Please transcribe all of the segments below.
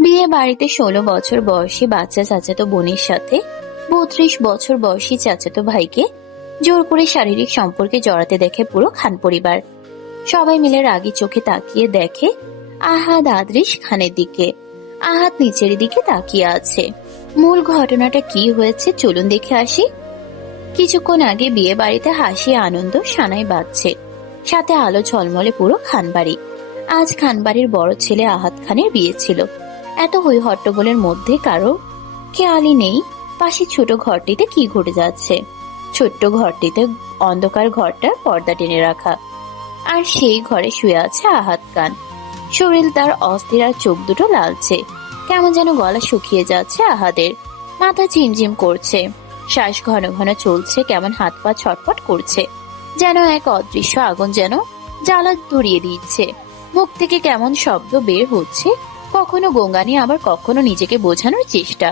বিয়ে বাড়িতে 16 বছর বয়সী বাচ্চা চাচাতো বোনের সাথে 32 বছর বয়সী চাচাতো ভাইকে জোর করে শারীরিক সম্পর্কে জড়াতে দেখে পুরো খান পরিবার। সবাই মিলে রাগী চোখে তাকিয়ে দেখে আহাদ আদরিশ খানের দিকে। আহাদ নিচের দিকে তাকিয়ে আছে। মূল ঘটনাটা কি হয়েছে চলুন দেখে আসি। কিছুক্ষণ আগে বিয়ে বাড়িতে হাসি আনন্দ সানাই বাজছে, সাথে আলো ঝলমলে পুরো খানবাড়ি। আজ খানবাড়ির বড় ছেলে আহাদ খানের বিয়ে ছিল। এত হই হট্টগোলের মধ্যে কারো খেয়ালই নেই পাশে ছোট ঘরটিতে কি ঘটে যাচ্ছে। ছোট্ট ঘরটিতে অন্ধকার ঘরটার পর্দা টেনে রাখা, আর সেই ঘরে শুয়ে আছে আহাদ খান। শরীর তার অস্থির আর চোখ দুটো লালচে। কেমন যেন গলা শুকিয়ে যাচ্ছে আহাদের। মাথা ঝিমঝিম করছে, শ্বাস ঘন ঘন চলছে, কেমন হাত পা ছটফট করছে, যেন এক অদৃশ্য আগুন যেন জ্বালা ধরিয়ে দিচ্ছে। মুখ থেকে কেমন শব্দ বের হচ্ছে, কখনো গোঙানি আবার কখনো নিজেকে বোঝানোর চেষ্টা।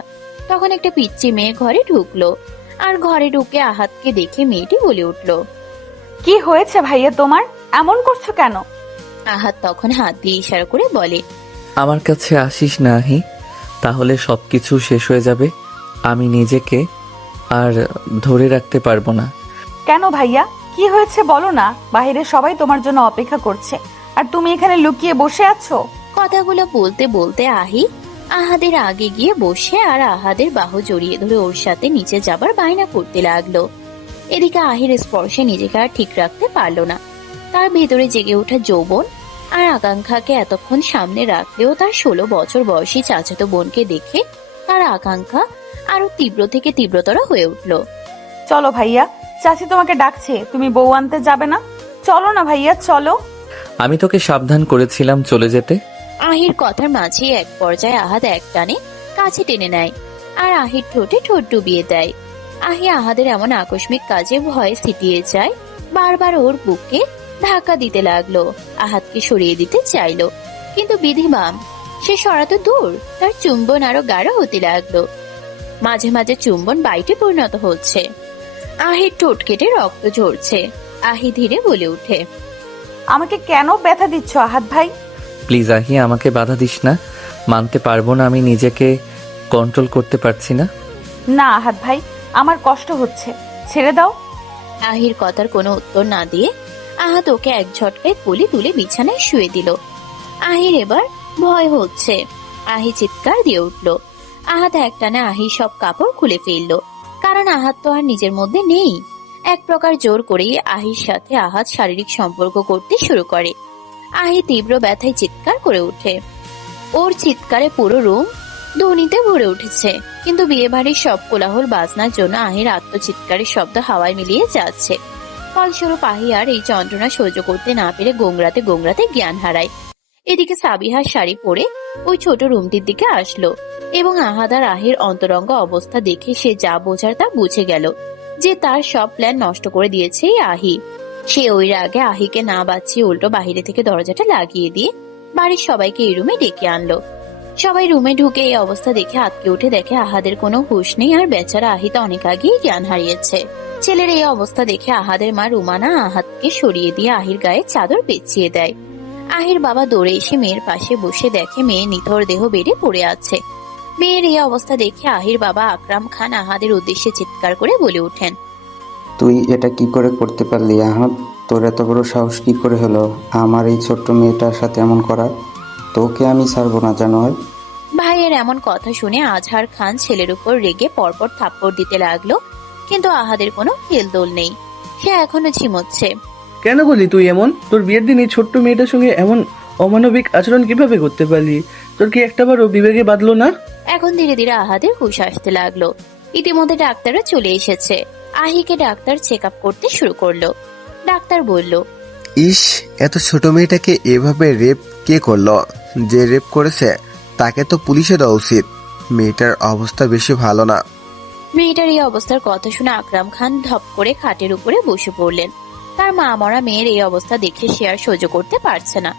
তখন একটা পিচ্চি মেয়ে ঘরে ঢুকলো, আর ঘরে ঢুকে আহাদকে দেখে মেয়েটি বলে উঠলো, কি হয়েছে ভাইয়া তোমার? এমন করছো কেন? আহাদ তখন হাত দিয়ে ইশারা করে বলে, আমার কাছে আসিস না আহি, তাহলে সবকিছু শেষ হয়ে যাবে। আমি নিজেকে আর ধরে রাখতে পারবো না। কেন ভাইয়া, কি হয়েছে বলো না? বাইরে সবাই তোমার জন্য অপেক্ষা করছে, আর তুমি এখানে লুকিয়ে বসে আছো। কথাগুলো বলতে বলতে আহি আহাদের আগে গিয়ে বসে আর আহাদের বাহু জড়িয়ে ধরে ওর সাথে নিচে যাবার বায়না করতে লাগলো। এদিকে আহির স্পর্শে নিজেকে আর ঠিক রাখতে পারলো না। তার ভেতরে জেগে ওঠা যৌবন আর আকাঙ্ক্ষাকে এতক্ষণ সামনে রাখলেও তার 16 বছর বয়সী চাচাতো বোনকে দেখে তার আকাঙ্ক্ষা আরো তীব্র থেকে তীব্রতর হয়ে উঠলো। চলো ভাইয়া, চাচি তোমাকে ডাকছে, তুমি বউ আনতে যাবে না? চলো না ভাইয়া, চলো। আমি তোকে সাবধান করেছিলাম চলে যেতে। আহির কথার মাঝে এক পর্যায়ে আহাদ এক টানে কাছে টেনে নেয় আর আহির ঠোঁটে ঠোঁট ডুবিয়ে দেয়। আহি আহাদের এমন আকস্মিক কাজে ভয়ে সিটিয়ে যায়, বারবার ওর বুকে ধাক্কা দিতে লাগলো। আহাদকে সরিয়ে দিতে চাইলো, কিন্তু বিধিবাম সে সরাতো দূর। তার চুম্বন আরো গাঢ় হতে লাগলো। মাঝে মাঝে চুম্বন বাইটে পরিণত হচ্ছে। আহির ঠোঁট কেটে রক্ত ঝরছে। আহি ধীরে বলে উঠে, আমাকে কেন ব্যথা দিচ্ছ আহাদ ভাই? প্লিজ আহি, আমাকে বাধা দিস না। মানতে পারবো না আমি নিজেকে কন্ট্রোল করতে পারছি না। না আহাদ ভাই, আমার কষ্ট হচ্ছে, ছেড়ে দাও। আহির কথার কোনো উত্তর না দিয়ে আহাদ ওকে এক ঝটকায় কোলে তুলে বিছানায় শুয়ে দিল। আহির এবার ভয় হচ্ছে। আহি চিৎকার দিয়ে উঠল। আহাদ একটানে আহির সব কাপড় খুলে ফেলল, কারণ আহাদ তো আর নিজের মধ্যে নেই। এক প্রকার জোর করেই আহির সাথে আহাদ শারীরিক সম্পর্ক করতে শুরু করে। আহি তীব্র ব্যথায় চিৎকার করে ওঠে। ওর চিৎকারে পুরো রুম ধ্বনিতে ভরে উঠেছে, কিন্তু বিয়ে বাড়ির সব কোলাহল বাজনার জন্য আহির আত্মচিৎকারের শব্দ হাওয়ায় মিলিয়ে যাচ্ছে। ফলস্বরূপ আহি আর এই যন্ত্রণা সহ্য করতে না পেরে গোংরাতে গোংরাতে জ্ঞান হারায়। এদিকে সাবিহার শাড়ি পরে ওই ছোট রুমটির দিকে আসলো এবং আহাদ আর আহির অন্তরঙ্গ অবস্থা দেখে সে যা বোঝার তা বুঝে গেল যে তার সব প্ল্যান নষ্ট করে দিয়েছে এই আহি। সে ওই রাগে আহিকে না বাঁচিয়ে উল্টো বাহিরে থেকে দরজাটা লাগিয়ে দিয়ে বাড়ির সবাইকে এই রুমে ডেকে আনলো। সবাই রুমে ঢুকে এই অবস্থা দেখে আটকে উঠে দেখে আহাদের কোনো হুঁশ নেই, আর বেচারা আহিতা অনেক আগেই জ্ঞান হারিয়েছে। ছেলের এই অবস্থা দেখে আহাদের মা রুমানা আহাদকে সরিয়ে দিয়ে আহির গায়ে চাদর পেঁচিয়ে দেয়। আহির বাবা দৌড়ে এসে মেয়ের পাশে বসে দেখে মেয়ে নিথর দেহ বেড়ে পড়ে আছে। মেয়ের এই অবস্থা দেখে আহির বাবা আকরাম খান আহাদের উদ্দেশ্যে চিৎকার করে বলে ওঠেন, তুই এটা কি করে করতে পারলি আহাদ? তোর এত বড় সাহস কি করে হলো আমার এই ছোট্ট মেয়েটার সাথে এমন করার? তোকে আমি ছাড়বো না জানোয়ার। ভাইয়ের এমন কথা শুনে আজহার খান ছেলের উপর রেগে পরপর থাপ্পড় দিতে লাগলো, কিন্তু আহাদের কোনো হেলদোল নেই। সে এখনো ঝিমোচ্ছে। কেন বলি তুই এমন? তোর বিয়ের দিন এই ছোট্ট মেয়েটার সঙ্গে এমন অমানবিক আচরণ কিভাবে করতে পারলি? তোর কি একটাবারও বিবেকে বাঁধলো না? এখন ধীরে ধীরে আহাদের হুঁশ আসতে লাগলো। ইতিমধ্যে ডাক্তাররা চলে এসেছে। আহিকে ডাক্তার চেক আপ করতে শুরু করলো। ডাক্তার বলল, ইস, এত ছোট মেয়েটাকে এভাবে রেপ কে করলো? যে রেপ করেছে তাকে তো পুলিশে দেওয়া উচিত। মেয়েটার অবস্থা বেশি ভালো না। মেয়েটার এই অবস্থার কথা শুনে আকরাম খান ধপ করে খাটের উপরে বসে পড়লেন। তার মা মরা মেয়ের এই অবস্থা দেখে সে আর সহ্য করতে পারছে না।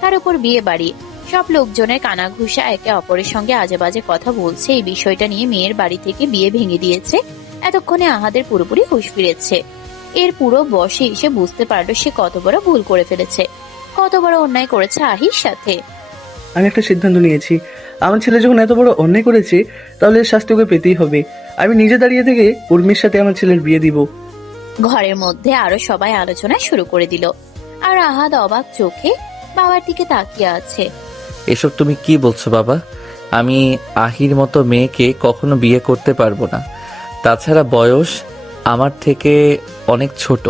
তার উপর বিয়ে বাড়ি, সব লোকজনের কানাঘুষা একে অপরের সঙ্গে আজে বাজে কথা বলছে। এই বিষয়টা নিয়ে মেয়ের বাড়ি থেকে বিয়ে ভেঙে দিয়েছে। এতক্ষণে আহাদের পুরোপুরি হুঁশ ফিরেছে। এর পুরো বসে এসে বুঝতে পারলো সে কত বড় ভুল করে ফেলেছে, কত বড় অন্যায় করেছে আহির সাথে। আমি একটা সিদ্ধান্ত নিয়েছি। আমার ছেলে যখন এত বড় অন্যায় করেছে, তাহলে এর শাস্তি ওকে পেতেই হবে। আমি নিজে দাঁড়িয়ে থেকে উর্মির সাথে আমার ছেলের বিয়ে দিব। ঘরের মধ্যে আরো সবাই আলোচনা শুরু করে দিল। আর আহাদ অবাক চোখে বাবার দিকে তাকিয়ে আছে। এসব তুমি কি বলছো বাবা? আমি আহির মতো মেয়েকে কখনো বিয়ে করতে পারবো না। তাছাড়া বয়স আমার থেকে অনেক ছোট,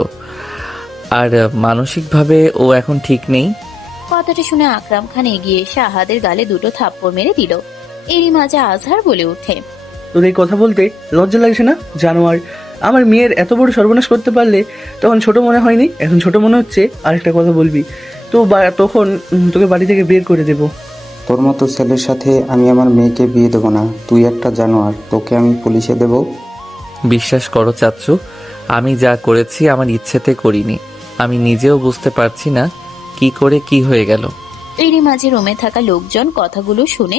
আর মানসিকভাবে ও এখন ঠিক নেই। কথাটা শুনে আকরাম খান এগিয়ে এসে আহাদের গালে দুটো থাপ্পড় মেরে দিল। এরই মাঝে আজহার বলে ওঠে, তোর এই কথা বলতে লজ্জা লাগছে না? জানোয়ার, আমার মেয়ের এত বড় সর্বনাশ করতে পারলে তখন ছোট মনে হয়নি, এখন ছোট মনে হচ্ছে। আরেকটা কথা বলবি তো তখন তোকে বাড়ি থেকে বের করে দেবো। তোর মতো ছেলের সাথে আমি আমার মেয়েকে বিয়ে দেবো না। তুই একটা জানোয়ার, তোকে আমি পুলিশে দেবো। বিশ্বাস করো চাচ্চু, আমি যা করেছি আমার ইচ্ছেতে করিনি। আমি নিজেও বুঝতে পারছি না কি করে কি হয়ে গেল। এরই মাঝে রুমে থাকা লোকজন কথাগুলো শুনে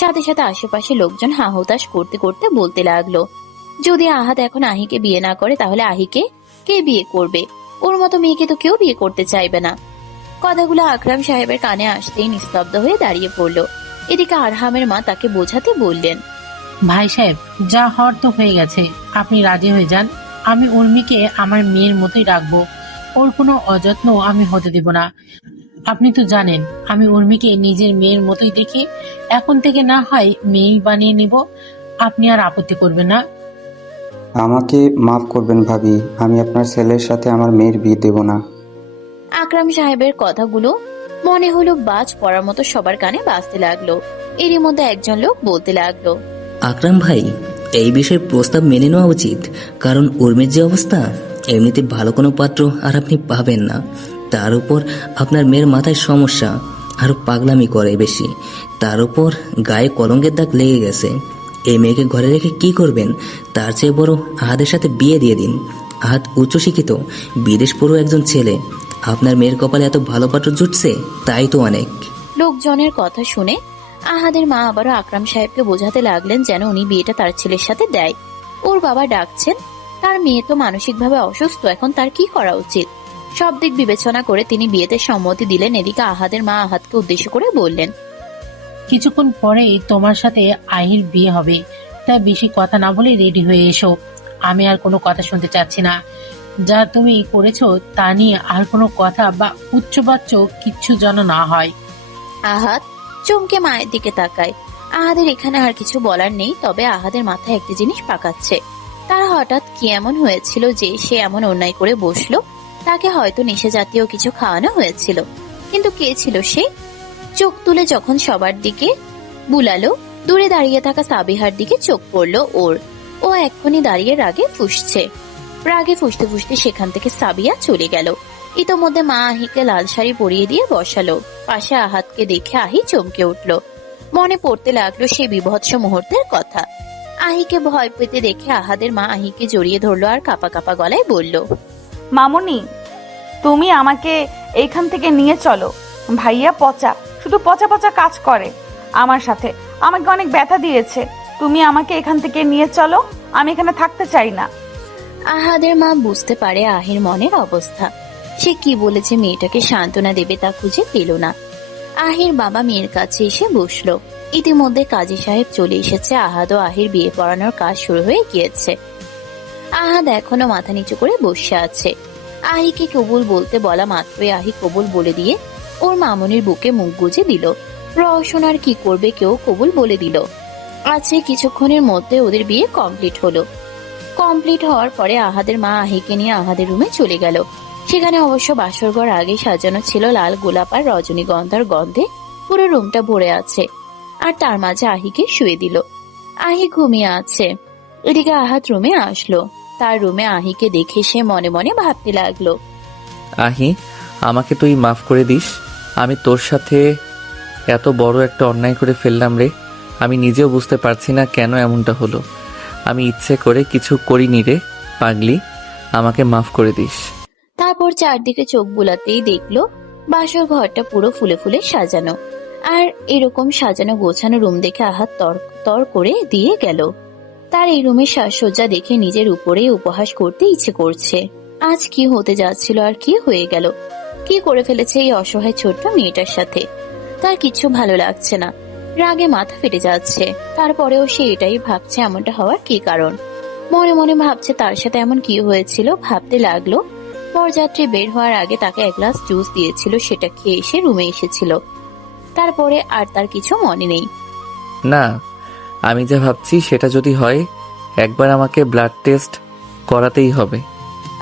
সাথে সাথে আশেপাশে লোকজন হাহুতাশ করতে করতে বলতে লাগলো, যদি আহাদ এখন আহিকে বিয়ে না করে তাহলে আহিকে কে বিয়ে করবে? ওর মতো মেয়েকে তো কেউ বিয়ে করতে চাইবে না। কথাগুলো আকরাম সাহেবের কানে আসতেই নিস্তব্ধ হয়ে দাঁড়িয়ে পড়ল। এদিকে আরহামের মা তাকে বোঝাতে বললেন, ভাই সাহেব, যা হওয়ার তো হয়ে গেছে, আপনি রাজি হয়ে যান। আমি উর্মিকে আমার মেয়ের মতোই রাখবো, ওর কোনো অযত্ন আমি হতে দেব না। আপনি তো জানেন আমি উর্মিকে নিজের মেয়ের মতোই দেখি। এখন থেকে না হয় মেয়েই বানিয়ে নিব, আপনি আর আপত্তি করবেন না? আমাকে মাফ করবেন ভাবি, আমি আপনার ছেলের সাথে আমার মেয়ের বিয়ে দেবো না। আকরাম সাহেবের কথাগুলো মনে হলো বাজ পড়ার মতো সবার কানে বাজতে লাগলো। এরই মধ্যে একজন লোক বলতে লাগলো, আকরাম ভাই, এই বিষয়ে প্রস্তাব মেনে নেওয়া উচিত, কারণ উর্মির যে অবস্থা, এমনিতে ভালো কোনো পাত্র আর আপনি পাবেন না। তার উপর আপনার মেয়ের মাথায় সমস্যা, আর পাগলামি করে বেশি। তার উপর গায়ে কলঙ্কের দাগ লেগে গেছে। এই মেয়েকে ঘরে রেখে কি করবেন? তার চেয়ে বড় আহাদের সাথে বিয়ে দিয়ে দিন। আহাদ উচ্চশিক্ষিত, বিদেশ পড়ো একজন ছেলে। আপনার মেয়ের কপালে এত ভালো পাত্র জুটছে, তাই তো অনেক। লোকজনের কথা শুনে আহাদের মা আবারও আকরাম সাহেবকে বোঝাতে লাগলেন যেন উনি বিয়েটা তার ছেলের সাথে দেয়। ওর বাবা ডাকছেন, তার মেয়ে তো মানসিকভাবে অসুস্থ, এখন তার কি করা উচিত? সব দিক বিবেচনা করে তিনি বিয়েতে সম্মতি দিলেন। এদিকে আহাদের মা আহাদকে উদ্দেশ্য করে বললেন, কিছুক্ষণ পরেই তোমার সাথে আহির বিয়ে হবে, তাই বেশি কথা না বলে রেডি হয়ে এসো। আমি আর কোনো কথা শুনতে চাচ্ছি না। যা তুমি করেছো তা নিয়ে আর কোনো কথা বা উচ্চবাচ্য কিচ্ছু যেন না হয়। আহাদ চমকে মায়ের দিকে তাকায়। আহাদের এখানে আর কিছু বলার নেই, তবে আহাদের মাথায় একটি জিনিস পাকাচ্ছে। তার হঠাৎ কি এমন হয়েছিল যে সে এমন অন্যায় করে বসলো? তাকে হয়তো নেশা জাতীয় কিছু খাওয়ানো হয়েছিল, কিন্তু কে ছিল সে? চোখ তুলে যখন সবার দিকে বুলালো, দূরে দাঁড়িয়ে থাকা সাবিহার দিকে চোখ পড়লো ওর। ও এক্ষুনি দাঁড়িয়ে রাগে ফুঁসছে। রাগে ফুঁসতে ফুঁসতে সেখান থেকে সাবিয়া চলে গেল। ইতোমধ্যে মা আহিকে লাল শাড়ি পরিয়ে দিয়ে বসালো। পাশে আহাদকে দেখে আহি চমকে উঠল। মনে পড়তে লাগলো সেই বিভৎস মুহূর্তের কথা। আহিকে ভয় পেতে দেখে আহাদের মা আহিকে জড়িয়ে ধরলো আর কাপা কাপা গলায় বলল, মামুনি, তুমি আমাকে এইখান থেকে নিয়ে চলো। ভাইয়া পচা, শুধু পচা পচা কাজ করে আমার সাথে, আমাকে অনেক ব্যথা দিয়েছে। তুমি আমাকে এখান থেকে নিয়ে চলো, আমি এখানে থাকতে চাই না। আহাদের মা বুঝতে পারে আহির মনের অবস্থা। সে কি বলেছে মেয়েটাকে সান্ত্বনা দেবে তা খুঁজে পেল না। আহির বাবা মেয়ের কাছে এসে বসলো। ইতিমধ্যে কাজী সাহেব চলে এসেছে। আহাদ ও আহির বিয়ে পড়ানোর কাজ শুরু হয়ে গিয়েছে। আহাদ এখনো মাথা নিচু করে বসে আছে। আহিকে কবুল বলতে বলা মাত্রই আহি কবুল বলে দিয়ে ওর মামনির বুকে মুখ গুজে দিল। রওশন আর কি করবে, কেউ কবুল বলে দিল। আছে কিছুক্ষণের মধ্যে ওদের বিয়ে কমপ্লিট হলো। কমপ্লিট হওয়ার পরে আহাদের মা আহিকে নিয়ে আহাদের রুমে চলে গেল। সেখানে অবশ্য বাসরঘর আগে সাজানো ছিল লাল গোলাপ আর রজনীগন্ধার গন্ধে পুরো রুমটা ভরে আছে। আর তার মাঝে আহিকে শুয়ে দিল। আহি ঘুমিয়ে আছে। এদিকে আহাদ রুমে আসলো। তার রুমে আহিকে দেখে সে মনে মনে ভাবতে লাগলো, আহি, আমাকে তুই মাফ করে দিস। আমি তোর সাথে এত বড় একটা অন্যায় করে ফেললাম রে। আমি নিজেও বুঝতে পারছি না কেন এমনটা হলো। আমি ইচ্ছে করে কিছু করিনি রে পাগলি, আমাকে মাফ করে দিস। তারপর চারদিকে চোখ বুলাতেই দেখলো বাসর ঘরটা পুরো ফুলে ফুলে সাজানো। আর এরকম সাজানো গোছানো রুম দেখে আহাদ তর করে দিয়ে গেল। তার এই রুমের সাজসজ্জা দেখে নিজের উপরেই উপহাস করতে ইচ্ছে করছে। আজ কি হতে যাচ্ছিল আর কি হয়ে গেল? কি করে ফেলেছে এই অসহায় ছোট্ট মেয়েটার সাথে? তার কিছু ভালো লাগছে না, রাগে মাথা ফেটে যাচ্ছে। তারপরেও সে এটাই ভাবছে এমনটা হওয়ার কি কারণ। মনে মনে ভাবছে তার সাথে এমন কি হয়েছিল। ভাবতে লাগলো বরযাত্রী বের হওয়ার আগে তাকে এক গ্লাস জুস দিয়েছিল, সেটা খেয়ে এসে রুমে এসেছিল। তারপরে আর তার কিছু মনে নেই। না, আমি যা ভাবছি সেটা যদি হয়, একবার আমাকে ব্লাড টেস্ট করাতেই হবে।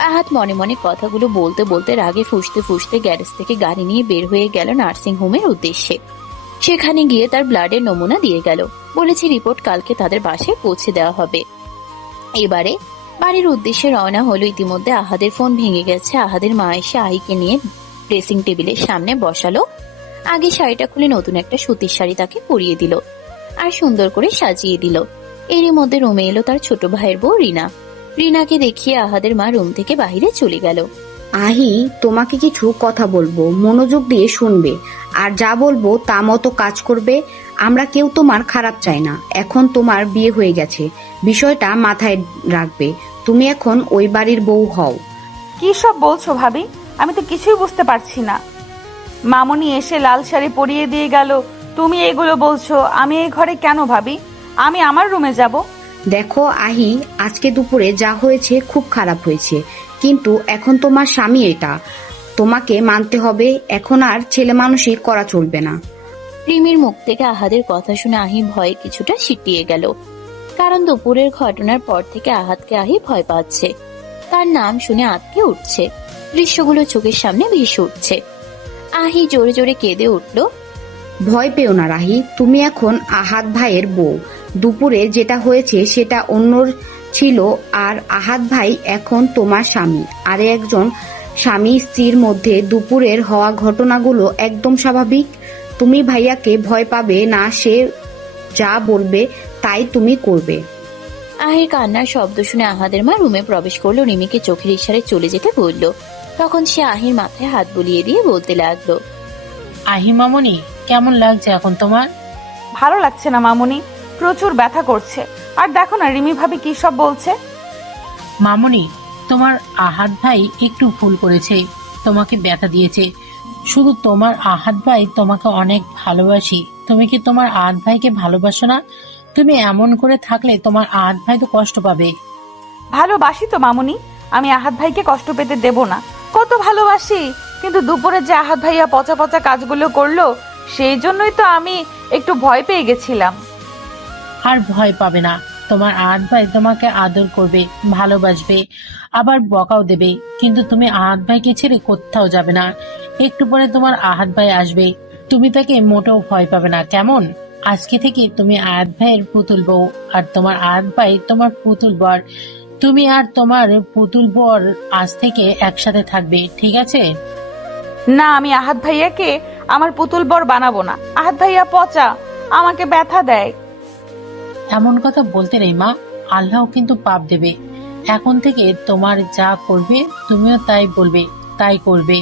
আহাদ মনে মনে কথাগুলো বলতে বলতে রাগে ফুঁসতে ফুঁসতে গ্যারেজ থেকে গাড়ি নিয়ে বের হয়ে গেল নার্সিং হোমের উদ্দেশ্যে। সেখানে গিয়ে তার ব্লাডের নমুনা দিয়ে গেল। বলেছে রিপোর্ট কালকে তাদের বাসায় পৌঁছে দেওয়া হবে। এবারে বাড়ির উদ্দেশ্যে রওনা হলো। ইতিমধ্যে আহাদের ফোন ভেঙে গেছে। আহাদের মা এসে আহিকে নিয়ে ড্রেসিং টেবিলের সামনে বসালো। আগে শাড়িটা খুলে নতুন একটা সুতির শাড়ি তাকে পরিয়ে দিল আর সুন্দর করে সাজিয়ে দিল। এরই মধ্যে রুমে এলো তার ছোট ভাইয়ের বউ রিনা। রিনাকে দেখিয়ে আহাদের মা রুম থেকে বাইরে চলে গেল। আহি, তোমাকে কিছু কথা বলবো, মনোযোগ দিয়ে শুনবে আর যা বলবো তা মতো কাজ করবে। আমরা কেউ তোমার খারাপ চাই না। এখন তোমার বিয়ে হয়ে গেছে, বিষয়টা মাথায় রাখবে। তুমি এখন ওই বাড়ির বউ হও। কি সব বলছো ভাবি? আমি তো কিছুই বুঝতে পারছি না। মামুনি এসে লাল শাড়ি পরিয়ে দিয়ে গেল, তুমি এগুলো বলছো? আমি এই ঘরে কেন ভাবি? আমি আমার রুমে যাব। দেখো আহি, আজকে দুপুরে যা হয়েছে খুব খারাপ হয়েছে, কিন্তু এখন তোমার স্বামী, এটা তোমাকে মানতে হবে। এখন আর ছেলে মানুষই করা চলবে না। রিমির মুখ থেকে আহাদের কথা শুনে আহি ভয়ে কিছুটা সিটিয়ে গেল। কারণ দুপুরের ঘটনার পর থেকে আহাদকে আহি ভয় পাচ্ছে। তার নাম শুনে আঁতকে উঠছে। দৃশ্যগুলো চোখের সামনে ভেসে উঠছে। আহি জোরে জোরে কেঁদে উঠল। ভয় পেও না রাহি, তুমি এখন আহাদ ভাইয়ের বউ। দুপুরে যেটা হয়েছে সেটা অন্যর ছিল, আর আহাদ ভাই এখন তোমার স্বামী। আর একজন স্বামী স্ত্রীর মধ্যে দুপুরের হওয়া ঘটনাগুলো একদম স্বাভাবিক। তুমি ভাইয়াকে ভয় পাবে না, সে যা বলবে তাই তুমি করবে। আহির কান্নার শব্দ শুনে আহাদের মা রুমে প্রবেশ করলো। রিমিকে চোখের ইশারায় চলে যেতে বলল। তখন সে আহির মাথায় হাত বুলিয়ে দিয়ে বলতে লাগলো, আহি মামনি, কেমন লাগছে এখন তোমার? ভালো লাগছে না মামুনি, প্রচুর ব্যথা করছে। আর দেখো না রিমি ভাবি কি সব বলছে। মামনি, তোমার আহাদ ভাই একটু ভুল করেছে, তোমাকে ব্যথা দিয়েছে। শুধু তোমার আহাদ ভাই তোমাকে অনেক ভালোবাসি। তুমি কি তোমার আহাদ ভাইকে ভালোবাসো না? তুমি এমন করে থাকলে তোমার আহাদ ভাই তো কষ্ট পাবে। ভালোবাসি তো মামুনি, আমি আহাদ ভাইকে কষ্ট পেতে দেব না। কত ভালোবাসি, কিন্তু দুপুরে যে আহাদ ভাইয়া পচা পচা কাজগুলো করলো, সেই জন্যই তো আমি একটু ভয় পেয়ে গেছিলাম। আর ভয় পাবে না, তোমার আহাদ ভাই তোমাকে আদর করবে, ভালোবাসবে, আবার বকাও দেবে। কিন্তু তুমি আহাদ ভাইকে ছেড়ে কোথাও যাবে না। একটু পরে তোমার আহাদ ভাই আসবে, তুমি তাকে মোটেও ভয় পাবে না, কেমন? আজকে থেকে তুমি আহাদ ভাইয়ের পুতুল বউ, আর তোমার আহাদ ভাই তোমার পুতুল বর। তুমি আর তোমার পুতুল বর আজ থেকে একসাথে থাকবে, ঠিক আছে? না, আমি আহাদ ভাইয়াকে আমার পুতুল বর বানাবো না। আহাদ ভাইয়া পচা, আমাকে ব্যথা দেয়। এমন কথা বলতে নেই মা, আল্লাহ কিন্তু পাপ দেবে। এখন থেকে তোমার যা করবে তুমিও তাই বলবে, তাই করবে।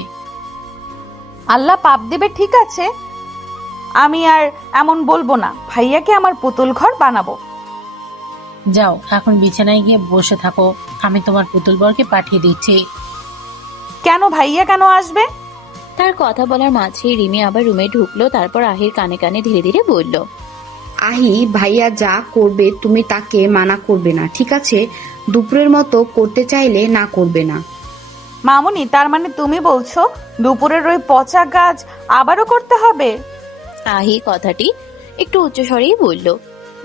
আল্লাহ পাপ দেবে, ঠিক আছে, আমি আর এমন বলবো না। ভাইয়াকে আমার পুতুল ঘর বানাবো। যাও এখন বিছানায় গিয়ে বসে থাকো, আমি তোমার পুতুল বরকে পাঠিয়ে দিচ্ছি। কেন ভাইয়া কেন আসবে? তার কথা বলার মাঝেই রিমি আবার রুমে ঢুকলো। তারপর আহির কানে কানে ধীরে ধীরে বলল, আহি, ভাইয়া যা করবে তুমি তাকে মানা করবে না, ঠিক আছে? দুপুরের মতো করতে চাইলে না করবে না। মামুনি, তার মানে তুমি বলছো দুপুরের ওই পচা কাজ আবারও করতে হবে? আহি কথাটি একটু উচ্চস্বরেই বলল।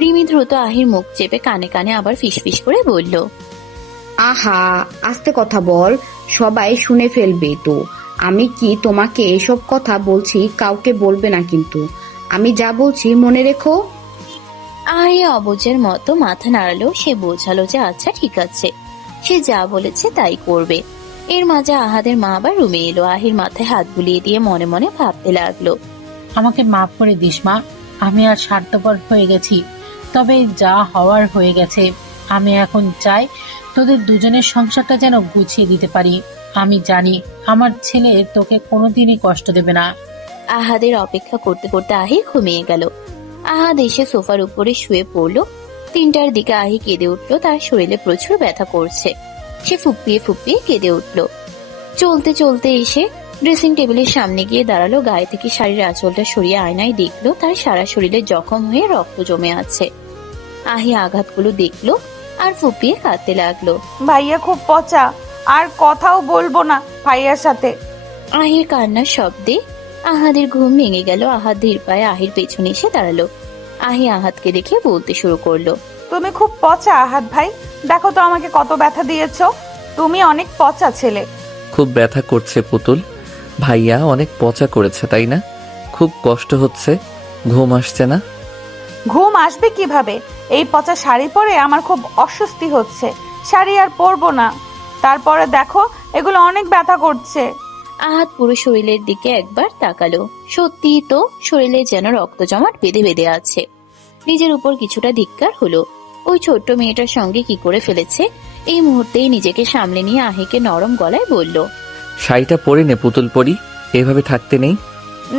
রিমি দ্রুত আহির মুখ চেপে কানে কানে আবার ফিসফিস করে বলল, আহা, আস্তে কথা বল, সবাই শুনে ফেলবে তো। আমি কি তোমাকে এসব কথা বলছি, কাউকে বলবে না কিন্তু। আমি যা বলছি মনে রেখো। আহি অবুঝের মতো মাথা নাড়ালো। সে বোঝালো যে আচ্ছা ঠিক আছে, সে যা বলেছে তাই করবে। এর মাঝে আহাদের মা আবার রুমে এলো। আহির মাথায় হাত বুলিয়ে দিয়ে মনে মনে ভাবতে লাগলো, আমাকে মাফ করে দিস মা, আমি আর স্বার্থপর হয়ে গেছি। তবে যা হওয়ার হয়ে গেছে। আমি এখন চাই তোদের দুজনের সংসারটা যেন গুছিয়ে দিতে পারি। আমি জানি আমার ছেলে তোকে কোনোদিনই কষ্ট দেবে না। আহাদের অপেক্ষা করতে করতে আহি ঘুমিয়ে গেল। আহাদ এসে সোফার উপরে শুয়ে পড়লো। 3টার দিকে আহি কেঁদে উঠলো। তার শরীরে প্রচুর ব্যথা করছে। সে ফুপিয়ে ফুপিয়ে কেঁদে উঠলো। চলতে চলতে এসে ড্রেসিং টেবিলের সামনে গিয়ে দাঁড়ালো, গায়ে থেকে শাড়ির আঁচলটা সরিয়ে আয়নায় দেখলো তার সারা শরীরে জখম হয়ে রক্ত জমে আছে। আহি আঘাতগুলো দেখলো আর ফুপিয়ে কাঁদতে লাগলো। ভাইয়া খুব পচা, আর কথাও বলবো না ভাইয়ার সাথে। আহির কান্নার শব্দে আহাদের ঘুম ভেঙে গেল। আহাদ ধীর পায়ে আহির পেছনে এসে দাঁড়ালো। আহি আহাদকে দেখে বলতে শুরু করলো, তুমি খুব পচা আহাদ ভাই, দেখো তো আমাকে কত ব্যথা দিয়েছো। তুমি অনেক পচা ছেলে। খুব ব্যথা করছে পুতুল, ভাইয়া অনেক পচা করেছে তাই না? খুব কষ্ট হচ্ছে, ঘুম আসছে না? ঘুম আসবে কিভাবে? এই পচা শাড়ি পরে আমার খুব অস্বস্তি হচ্ছে, শাড়ি আর পরবো না। তারপরে দেখো এগুলো অনেক ব্যথা করছে। আহাদ পুরো শরীরের দিকে একবার তাকালো। সত্যি তো, শরীরে যেন রক্ত জমাট বেঁধে বেঁধে আছে। নিজের উপর কিছুটা ধিক্কার হলো। ওই ছোট্ট মেয়েটার সঙ্গে কি করে ফেলেছে। এই মুহূর্তেই নিজেকে সামলে নিয়ে আহিকে নরম গলায় বলল, শাড়িটা পরে নে পুতুল পরি, এভাবে থাকতে নেই।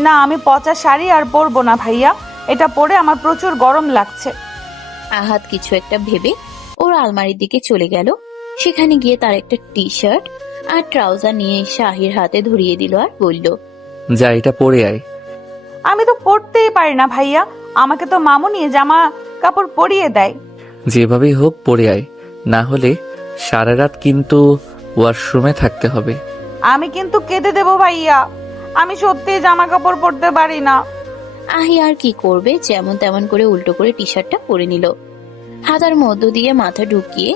না, আমি পচা শাড়ি আর পরবো না ভাইয়া, এটা পরে আমার প্রচুর গরম লাগছে। আহাদ কিছু একটা ভেবে ওর আলমারির দিকে চলে গেল। সেখানে গিয়ে তার একটা টি শার্ট আর ট্রাউজার নিয়ে এসে আহির হাতে ধরিয়ে দিল আর বলল, যা এটা পরে আয়। আমি তো পরতেই পারি না ভাইয়া, আমাকে তো মামুনি জামা কাপড় পরিয়ে দেয়। যেভাবেই হোক পরে আয়, না হলে সারা রাত কিন্তু ওয়াশরুমে থাকতে হবে। আমি কিন্তু কেঁদে দেবো ভাইয়া, আমি সত্যি জামা কাপড় পরতে পারি না। আহি আর কি করবে, যেমন তেমন করে উল্টো করে টি শার্টটা পরে নিল। হাতার মধ্য দিয়ে মাথা ঢুকিয়ে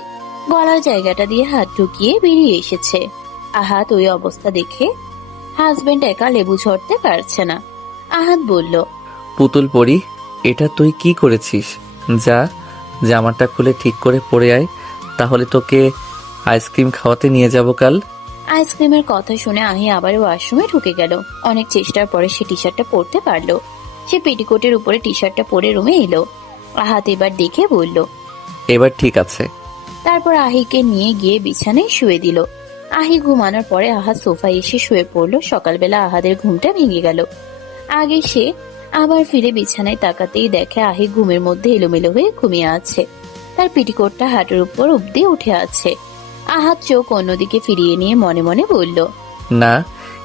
গলার জায়গাটা দিয়ে হাত ঢুকিয়ে বেরিয়ে এসেছে। আহাদ ওই অবস্থা দেখে হাজবেন্ড একা লেবু ঝরতে পারছে না। আহাদ বলল, পুতুল পরি, এটা তুই কি করেছিস? যা জামাটা খুলে ঠিক করে পরে আয়, তাহলে তোকে আইসক্রিম খাওয়াতে নিয়ে যাব কাল। আইসক্রিমের কথা শুনে আহি আবার ওয়াশরুমে ঢুকে গেল। অনেক চেষ্টার পরে সে টি শার্টটা পরতে পারলো। সে পেটিকোটের উপরে টি শার্টটা পরে রুমে এলো। আহাদ এবার দেখে বলল, এবার ঠিক আছে। তারপর আহিকে নিয়ে গিয়ে বিছানায় শুয়ে দিল। আহি ঘুমানোর পরে আহাদ সোফায় এসে শুয়ে পড়লো। সকালবেলা আহাদের ঘুমটা ভেঙে গেল। আগে সে আবার ফিরে বিছানায় তাকাতেই দেখে আহি ঘুমের মধ্যে এলোমেলো হয়ে ঘুমিয়ে আছে। তার পেটিকোটটা হাঁটুর উপর অব্দি উঠে আছে। আহাদ চোখ অন্যদিকে ফিরিয়ে নিয়ে মনে মনে বলল, না,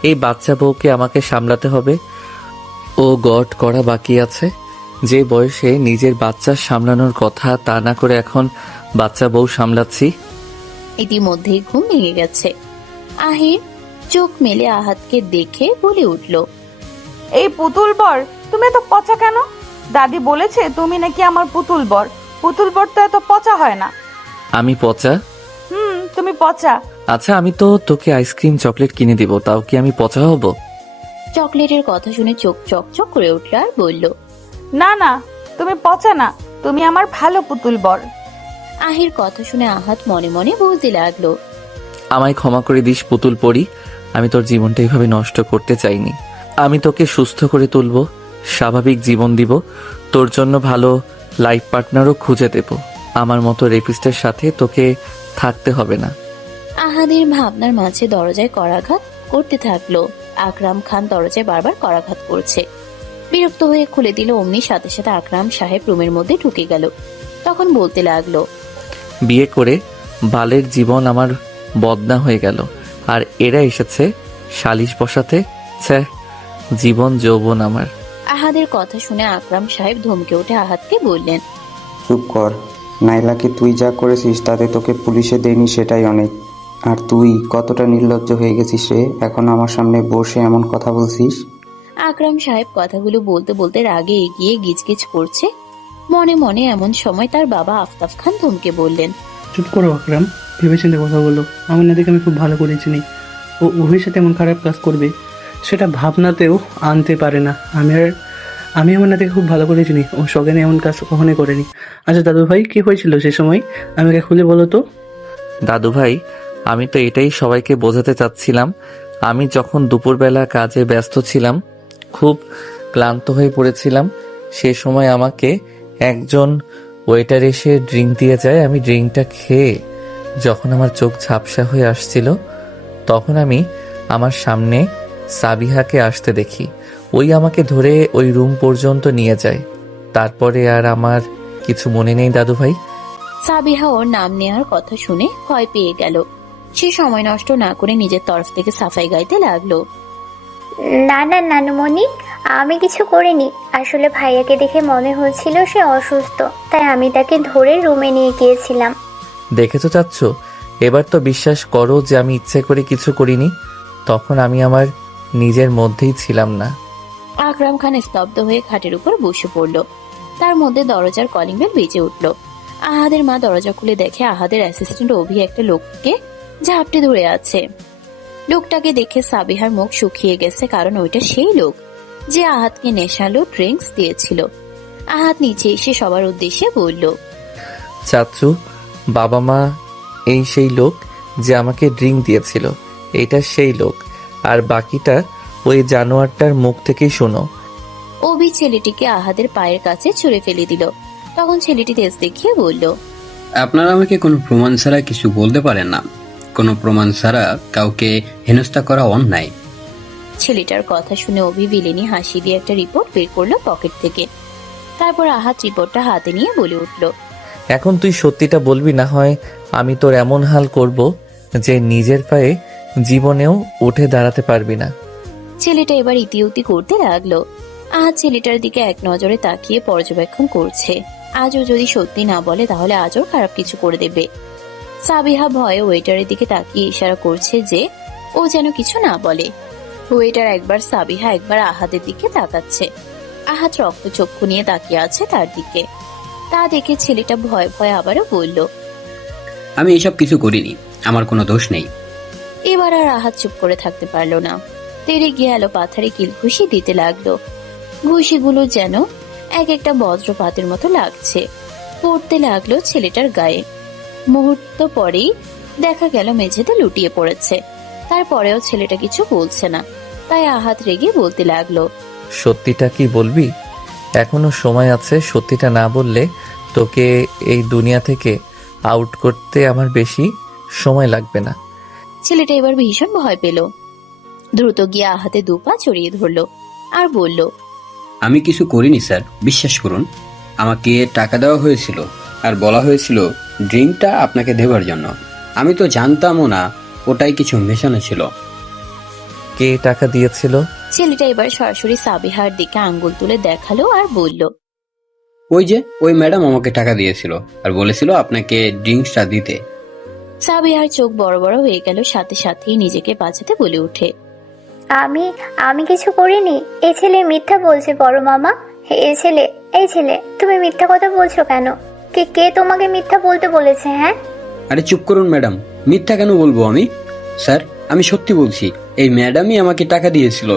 এই বাচ্চা বউকে আমাকে সামলাতে হবে। ও গড করা বাকি আছে। যে বয়সে নিজের বাচ্চা সামলানোর কথা, তা না করে এখন বাচ্চা বউ সামলাচ্ছি। ইতিমধ্যেই ঘুম ভেঙে গেছে। আহির চোখ মেলে আহাদকে দেখে বলে উঠল, এই পুতুল বর, তুমি এত পচা কেন? দাদি বলেছে তুমি নাকি আমার পুতুল বর। পুতুল বর তো এত পচা হয় না। আমি পচা? তুমি পচা। আচ্ছা, আমি তো তোকে আইসক্রিম চকলেট কিনে দিব, তাও কি আমি পচা হব? চকলেটের কথা শুনে চোখ চকচক করে উঠল আর বলল, না না, তুমি পচা না, তুমি আমার ভালো পুতুল বর। আহির কথা শুনে আহাদ মনে মনে বলতে লাগলো, আমায় ক্ষমা করে দিস পুতুল পরি, আমি তোর জীবনটা এইভাবে নষ্ট করতে চাইনি। আমি তোকে সুস্থ করে তুলবো, স্বাভাবিক জীবন দিব, তোর জন্য ভালো লাইফ পার্টনারও খুঁজে দেব। আমার মতো রেপিস্টের সাথে তোকে থাকতে হবে না। আহাদের ভাবনার মাঝে দরজায় করাঘাত করতে থাকলো। আকরাম খান দরজায় বারবার করাঘাত করছে। বিরক্ত হয়ে খুলে দিল। অমনি সাথে সাথে আকরাম সাহেব রুমের মধ্যে ঢুকে গেল। তখন বলতে লাগলো, বিয়ে করে বালের জীবন আমার বদনা হয়ে গেল, আর এরা এসেছে সালিশ বসাতে। ছ্যা, জীবন যৌবন আমার। আহাদের কথা শুনে আকরাম সাহেব ধমকে উঠে আহাদকে বললেন, চুপ কর, নাইলাকে তুই যা করেছিস তাতে তোকে পুলিশে দেয়নি, সেটাই অনেক। আর তুই কতটা নির্লজ্জ হয়ে গেছিস রে, এখন আমার সামনে বসে এমন কথা বলছিস। আকরাম সাহেব কথাগুলো বলতে বলতে রাগে এগিয়ে গিজগিজ করছে। মনে মনে এমন সময় তার বাবা আফতাব খান ধমকে বললেন, চুপ করো আকরাম, ভেবেচিন্তে কথা বলো। আমার নাতিকে আমি খুব ভালো করে চিনি। ও ভবিষ্যতে এমন খারাপ কাজ করবে সেটা ভাবনাতেও আনতে পারে না। আমি আমার নাতিকে খুব ভালো করে চিনি, ও সজ্ঞানে এমন কাজ কখনোই করেনি। আচ্ছা দাদু ভাই, কি হয়েছিল সে সময়, আমাকে খুলে বলো তো। দাদু ভাই, আমি তো এটাই সবাইকে বোঝাতে চাচ্ছিলাম। আমি যখন দুপুরবেলা কাজে ব্যস্ত ছিলাম, খুব ক্লান্ত হয়ে পড়েছিলাম, সে সময় আমাকে একজন ওয়েটার এসে ড্রিঙ্ক দিয়ে যায়। আমি ড্রিঙ্কটা খেয়ে যখন আমার চোখ ঝাপসা হয়ে আসছিল, তখন আমি আমার সামনে সাবিহাকে আসতে দেখি। ওই আমাকে ধরে ওই রুম পর্যন্ত নিয়ে যায়। তারপরে আর আমার কিছু মনে নেই দাদু ভাই। সাবিহা ওর নাম নেওয়ার কথা শুনে ভয় পেয়ে গেল। সে সময় নষ্ট না করে নিজের তরফ থেকে সাফাই গাইতে লাগলো, না না নানুমণি, আমি কিছু করিনি। আসলে ভাইয়াকে দেখে মনে হচ্ছিল সে অসুস্থ, তাই আমি তাকে ধরে রুমে নিয়ে গিয়েছিলাম। দেখেছো চাচ্ছ, এবার তো বিশ্বাস করো যে আমি ইচ্ছে করে কিছু করিনি। তখন আমি আমার নিজের মধ্যেই ছিলাম না। আকরাম খান স্তব্ধ হয়ে খাটের উপর বসে পড়ল। তার মধ্যে দরজার কলিং বেল বেজে উঠল। আহাদের মা দরজা খুলে দেখে আহাদের অ্যাসিস্ট্যান্ট অভি একটা লোককে ঝাপটে ধরে আছে। লোকটাকে দেখে সাবিহার মুখ শুকিয়ে গেছে, কারণ ওইটা সেই লোক যে আহাদকে নেশালো ড্রিঙ্কস দিয়েছিল। আহাদ নিচে এসে সবার উদ্দেশ্যে বলল, চাচ্ছু, বাবা মা এই সেই লোক যে আমাকে ড্রিঙ্ক দিয়েছিল, এটা সেই লোক। আর বাকিটা ওই জানোয়ারটার মুখ থেকেই শোনো। অভি ছেলেটিকে আহাদের পায়ের কাছে ছুঁড়ে ফেলে দিল। তখন ছেলেটি তেজ দেখিয়ে বলল, আপনারা আমাকে কোনো প্রমাণ ছাড়া কিছু বলতে পারেন না। কোনো প্রমাণ ছাড়া কাউকে হেনস্থা করা অন্যায়। ছেলেটার কথা শুনে অভি বিলেনি হাসি দিয়ে একটা রিপোর্ট বের করলো পকেট থেকে। তারপর আহাদ রিপোর্টটা হাতে নিয়ে বলে উঠল, এখন তুই সত্যিটা বলবি, না হয় আমি তোর এমন হাল করব যে নিজের পায়ে জীবনেও উঠে দাঁড়াতে পারবি না। ছেলেটা এবার ইতিউতি করতে লাগলো। আহাদ ছেলেটার দিকে এক নজরে তাকিয়ে পর্যবেক্ষণ করছে। আজও যদি সত্যি না বলে তাহলে আজও খারাপ কিছু করে দেবে। সাবিহা ভয়ে ওয়েটারের দিকে তাকিয়ে ইশারা করছে যে ও যেন কিছু না বলে। ওয়েটার একবার সাবিহা একবার আহাদের দিকে তাকাচ্ছে। আহাদ রক্তচক্ষু নিয়ে তাকিয়ে আছে তার দিকে। তা দেখে ছেলেটা ভয় ভয়ে আবারও বলল, আমি এসব কিছু করিনি, আমার কোনো দোষ নেই। এবার আর আহাদ চুপ করে থাকতে পারলো না। তেরে গেল পাথারে কিল ঘুষি দিতে লাগলো। ঘুষিগুলো যেন এক একটা বজ্রপাতের মতো লাগছে, পড়তে লাগলো ছেলেটার গায়ে। মুহূর্ত পরেই দেখা গেল মেঝেতে লুটিয়ে পড়েছে। তারপরেও ছেলেটা কিছু বলছে না, তাই আহাদ রেগে বলতে লাগলো, সত্যিটা কি বলবি? এখনো সময় আছে। সত্যিটা না বললে তোকে এই দুনিয়া থেকে আউট করতে আমার বেশি সময় লাগবে না। ছেলেটা এবার ভীষণ ভয় পেল। দ্রুত গিয়ে আহাতে দুপা চড়িয়ে ধরলো আর বলল, আমি কিছু করিনি স্যার, বিশ্বাস করুন। আমাকে টাকা দেওয়া হয়েছিল আর বলা হয়েছিল ড্রিঙ্কটা আপনাকে দেওয়ার জন্য। আমি তো জানতামও না ওটাই কিছু মেশানো ছিল। কে টাকা দিয়েছিল? ছেলেটা এবার সরাসরি সাবিহার দিকে আঙ্গুল তুলে দেখালো আর বলল, ওই ম্যাডাম আমাকে টাকা দিয়েছিল আর বলেছিল আপনাকে ড্রিঙ্কসটা দিতে। সাবিহার চোখ বড় বড় হয়ে গেল, সাথে সাথেই নিজেকে বাঁচাতে বলে উঠে, আমি কিছু করিনি। এই ছেলে মিথ্যা বলছে বড় মামা। এই ছেলে তুমি মিথ্যা কথা বলছো কেন? কে তোমাকে মিথ্যা বলতে বলেছে? হ্যাঁ, আরে চুপ করুন ম্যাডাম, মিথ্যা কেন বলবো আমি? স্যার, আমি সত্যি বলছি, এই ম্যাডামই আমাকে টাকা দিয়েছিল।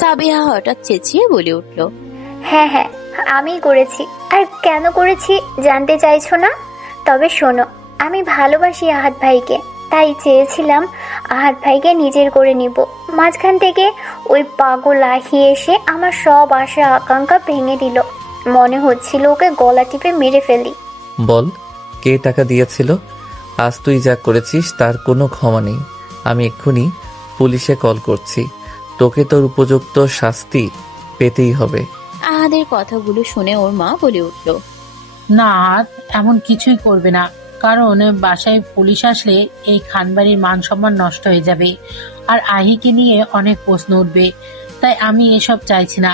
সাবিহা হঠাৎ চেঁচিয়ে বলে উঠল, হ্যাঁ হ্যাঁ, আমি করেছি। আর কেন করেছি জানতে চাইছো না? তবে শোনো, আমি ভালোবাসি আহাদ ভাইকে, তাই চেয়েছিলাম আহাদ ভাইকে নিজের করে নিব। মাঝখান থেকে ওই পাগল আহি এসে আমার সব আশা আকাঙ্ক্ষা ভেঙে দিল। মনে হচ্ছিল ওকে গলা টিপে মেরে ফেলি। বল, কে টাকা দিয়েছিল? আজ তুই যা করেছিস তার কোনো ক্ষমা নেই। আমি এক্ষুনি পুলিশে কল করছি। তোকে তোর উপযুক্ত শাস্তি পেতেই হবে। আহাদের কথাগুলো শুনে ওর মা বলে উঠল, না, এমন কিছুই করবে না। কারণ বাসায় পুলিশ আসলে এই খানবাড়ির মান সম্মান নষ্ট হয়ে যাবে আর আহিকে নিয়ে অনেক প্রশ্ন উঠবে। তাই আমি এসব চাইছি না।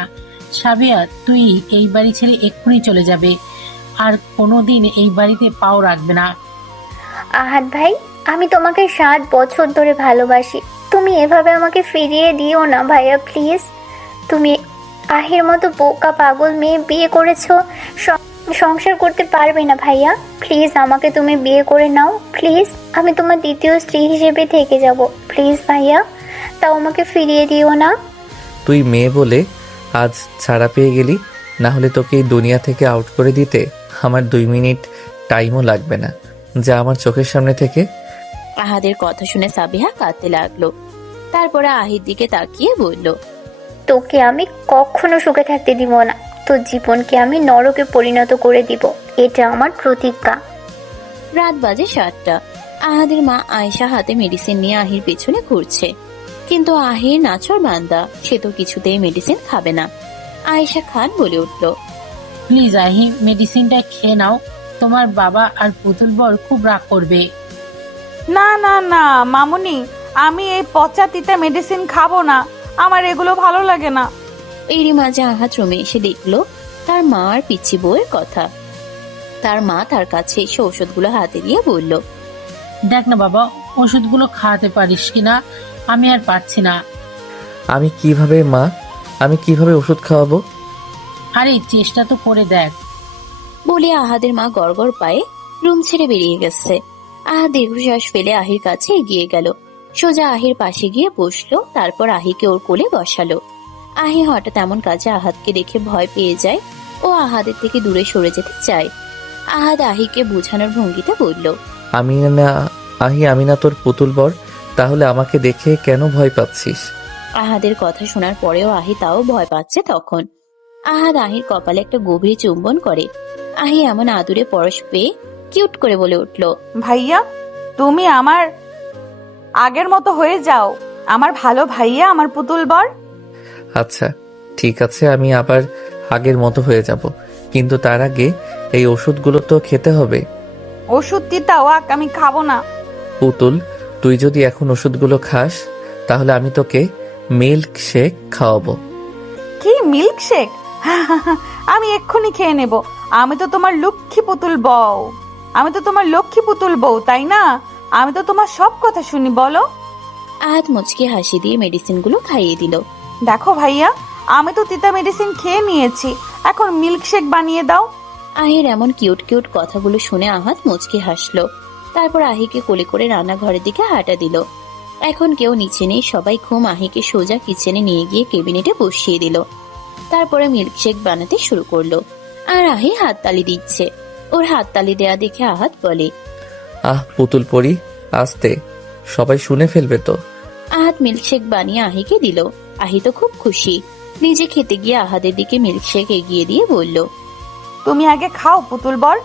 সাবিয়া, তুই এই বাড়ি ছেড়ে এক্ষুনি চলে যাবে আর কোনোদিন এই বাড়িতে পাও রাখবে না। আহাদ ভাই, আমি তোমাকে 7 বছর ধরে ভালোবাসি। তুমি এভাবে আমাকে ফিরিয়ে দিও না ভাইয়া, প্লিজ। তুমি আহির মতো বোকা পাগল মেয়ে বিয়ে করেছো, সংসার করতে পারবে না ভাইয়া। প্লিজ আমাকে তুমি বিয়ে করে নাও, প্লিজ। আমি তোমার দ্বিতীয় স্ত্রী হিসেবে থেকে যাব, প্লিজ ভাইয়া। তাও আমাকে ফিরিয়ে দিও না। তুই মেয়ে বলে আজ ছাড়া পেয়ে গেলি, না হলে তোকে এই দুনিয়া থেকে আউট করে দিতে আমার 2 মিনিট টাইমও লাগবে না। যা আমার চোখের সামনে থেকে। আহাদের কথা শুনে সাবিহা কাঁদতে লাগলো। তারপরে আহির দিকে তাকিয়ে বলল, তোকে আমি কখনো সুখে থাকতে দিব না। তোর জীবনকে আমি নরকে পরিণত করে দিব, এটা আমার প্রতিজ্ঞা। রাত বাজে 7টা। আহাদের মা আয়েশা হাতে মেডিসিন নিয়ে আহির পেছনে ঘুরছে, কিন্তু আহির নাচর বান্দা, সে তো কিছুতেই মেডিসিন খাবে না। আয়েশা খান বলে উঠল, প্লিজ আহি, মেডিসিনটা খেয়ে নাও। তোমার বাবা আর পুতুল বর খুব রাগ করবে। না না না মামুনি, আমি এই পচা তিতা মেডিসিন খাবো না। আমার এগুলো ভালো লাগে না। এরই মাঝে আহাত রুমে এসে দেখলো তার মা আর পিচ্ছি বউয়ের কথা। তার মা তার কাছে এসে ওষুধগুলো হাতে দিয়ে বলল, দেখ না বাবা, ওষুধগুলো খাওয়াতে পারিস কিনা, আমি আর পারছি না। আমি কিভাবে ওষুধ খাওয়াবো? আরে চেষ্টা তো করে দেখ। বলে আহাদের মা গড়গড় পায়ে রুম ছেড়ে বেরিয়ে গেছে। আহাদ দীর্ঘশ্বাস ফেলে আহির কাছে এগিয়ে গেল, সোজা আহির পাশে গিয়ে বসলো, তারপর আহিকে ওর কোলে বসালো। আহি হঠাৎ এমন কাজে আহাদকে দেখে ভয় পেয়ে যায় ও আহাদের থেকে দূরে সরে যেতে চায়। আহাদ আহিকে বোঝানোর ভঙ্গিতে বলল, আমি না তোর পুতুল বর, তাহলে আমাকে দেখে কেন ভয় পাচ্ছিস? আহাদের কথা শোনার পরেও আহি তাও ভয় পাচ্ছে। তখন আহাদ আহির কপালে একটা গভীর চুম্বন করে। আহি এমন আদুরে পরশ পেয়ে কিউট করে বলে উঠল, ভাইয়া, তুমি আমার আগের মতো হয়ে যাও, আমার ভালো ভাইয়া, আমার পুতুল বর। আচ্ছা ঠিক আছে, আমি আবার আগের মতো হয়ে যাব, কিন্তু তার আগে এই ওষুধগুলো তো খেতে হবে। ওষুধ দিতা ওয়াক, আমি খাবো না। পুতুল, তুই যদি এখন ওষুধগুলো খাস তাহলে আমি তোকে মিল্ক শেক খাওয়াবো। কি মিল্ক শেক? আমি এক্ষুনি খেয়ে নেব। আমি তো তোমার লক্ষ্মী পুতুল বউ, তাই না? আমি তো তোমার সব কথা শুনি, বলো। আহাদ মুচকি হাসি দিয়ে মেডিসিনগুলো খাইয়ে দিল। দেখো ভাইয়া, আমি তো তিতা মেডিসিন খেয়ে নিয়েছি, এখন মিল্ক শেক বানিয়ে দাও। আহির এমন কিউট কিউট কথাগুলো শুনে আহাদ মুচকি হাসলো। তারপর আহিকে কোলে করে রান্নাঘরের দিকে হাঁটা দিল। এখন কেউ নিচে নেই, সবাই ঘুম। আহিকে সোজা কিচেনে নিয়ে গিয়ে কেবিনেটে বসিয়ে দিল। তারপরে মিল্কশেক বানাতে শুরু করলো আর আহি হাততালি দিচ্ছে। ওর হাততালি দেয়া দেখে আহাদ বলে, পুতুল পরি, আস্তে, সবাই শুনে ফেলবে তো। আহাদ মিল্কশেক বানিয়ে আহিকে দিল। আহি তো খুব খুশি। নিজে খেতে গিয়ে আহাদের দিকে মিল্কশেক এগিয়ে দিয়ে বলল, তুমি আগে খাও পুতুল বর।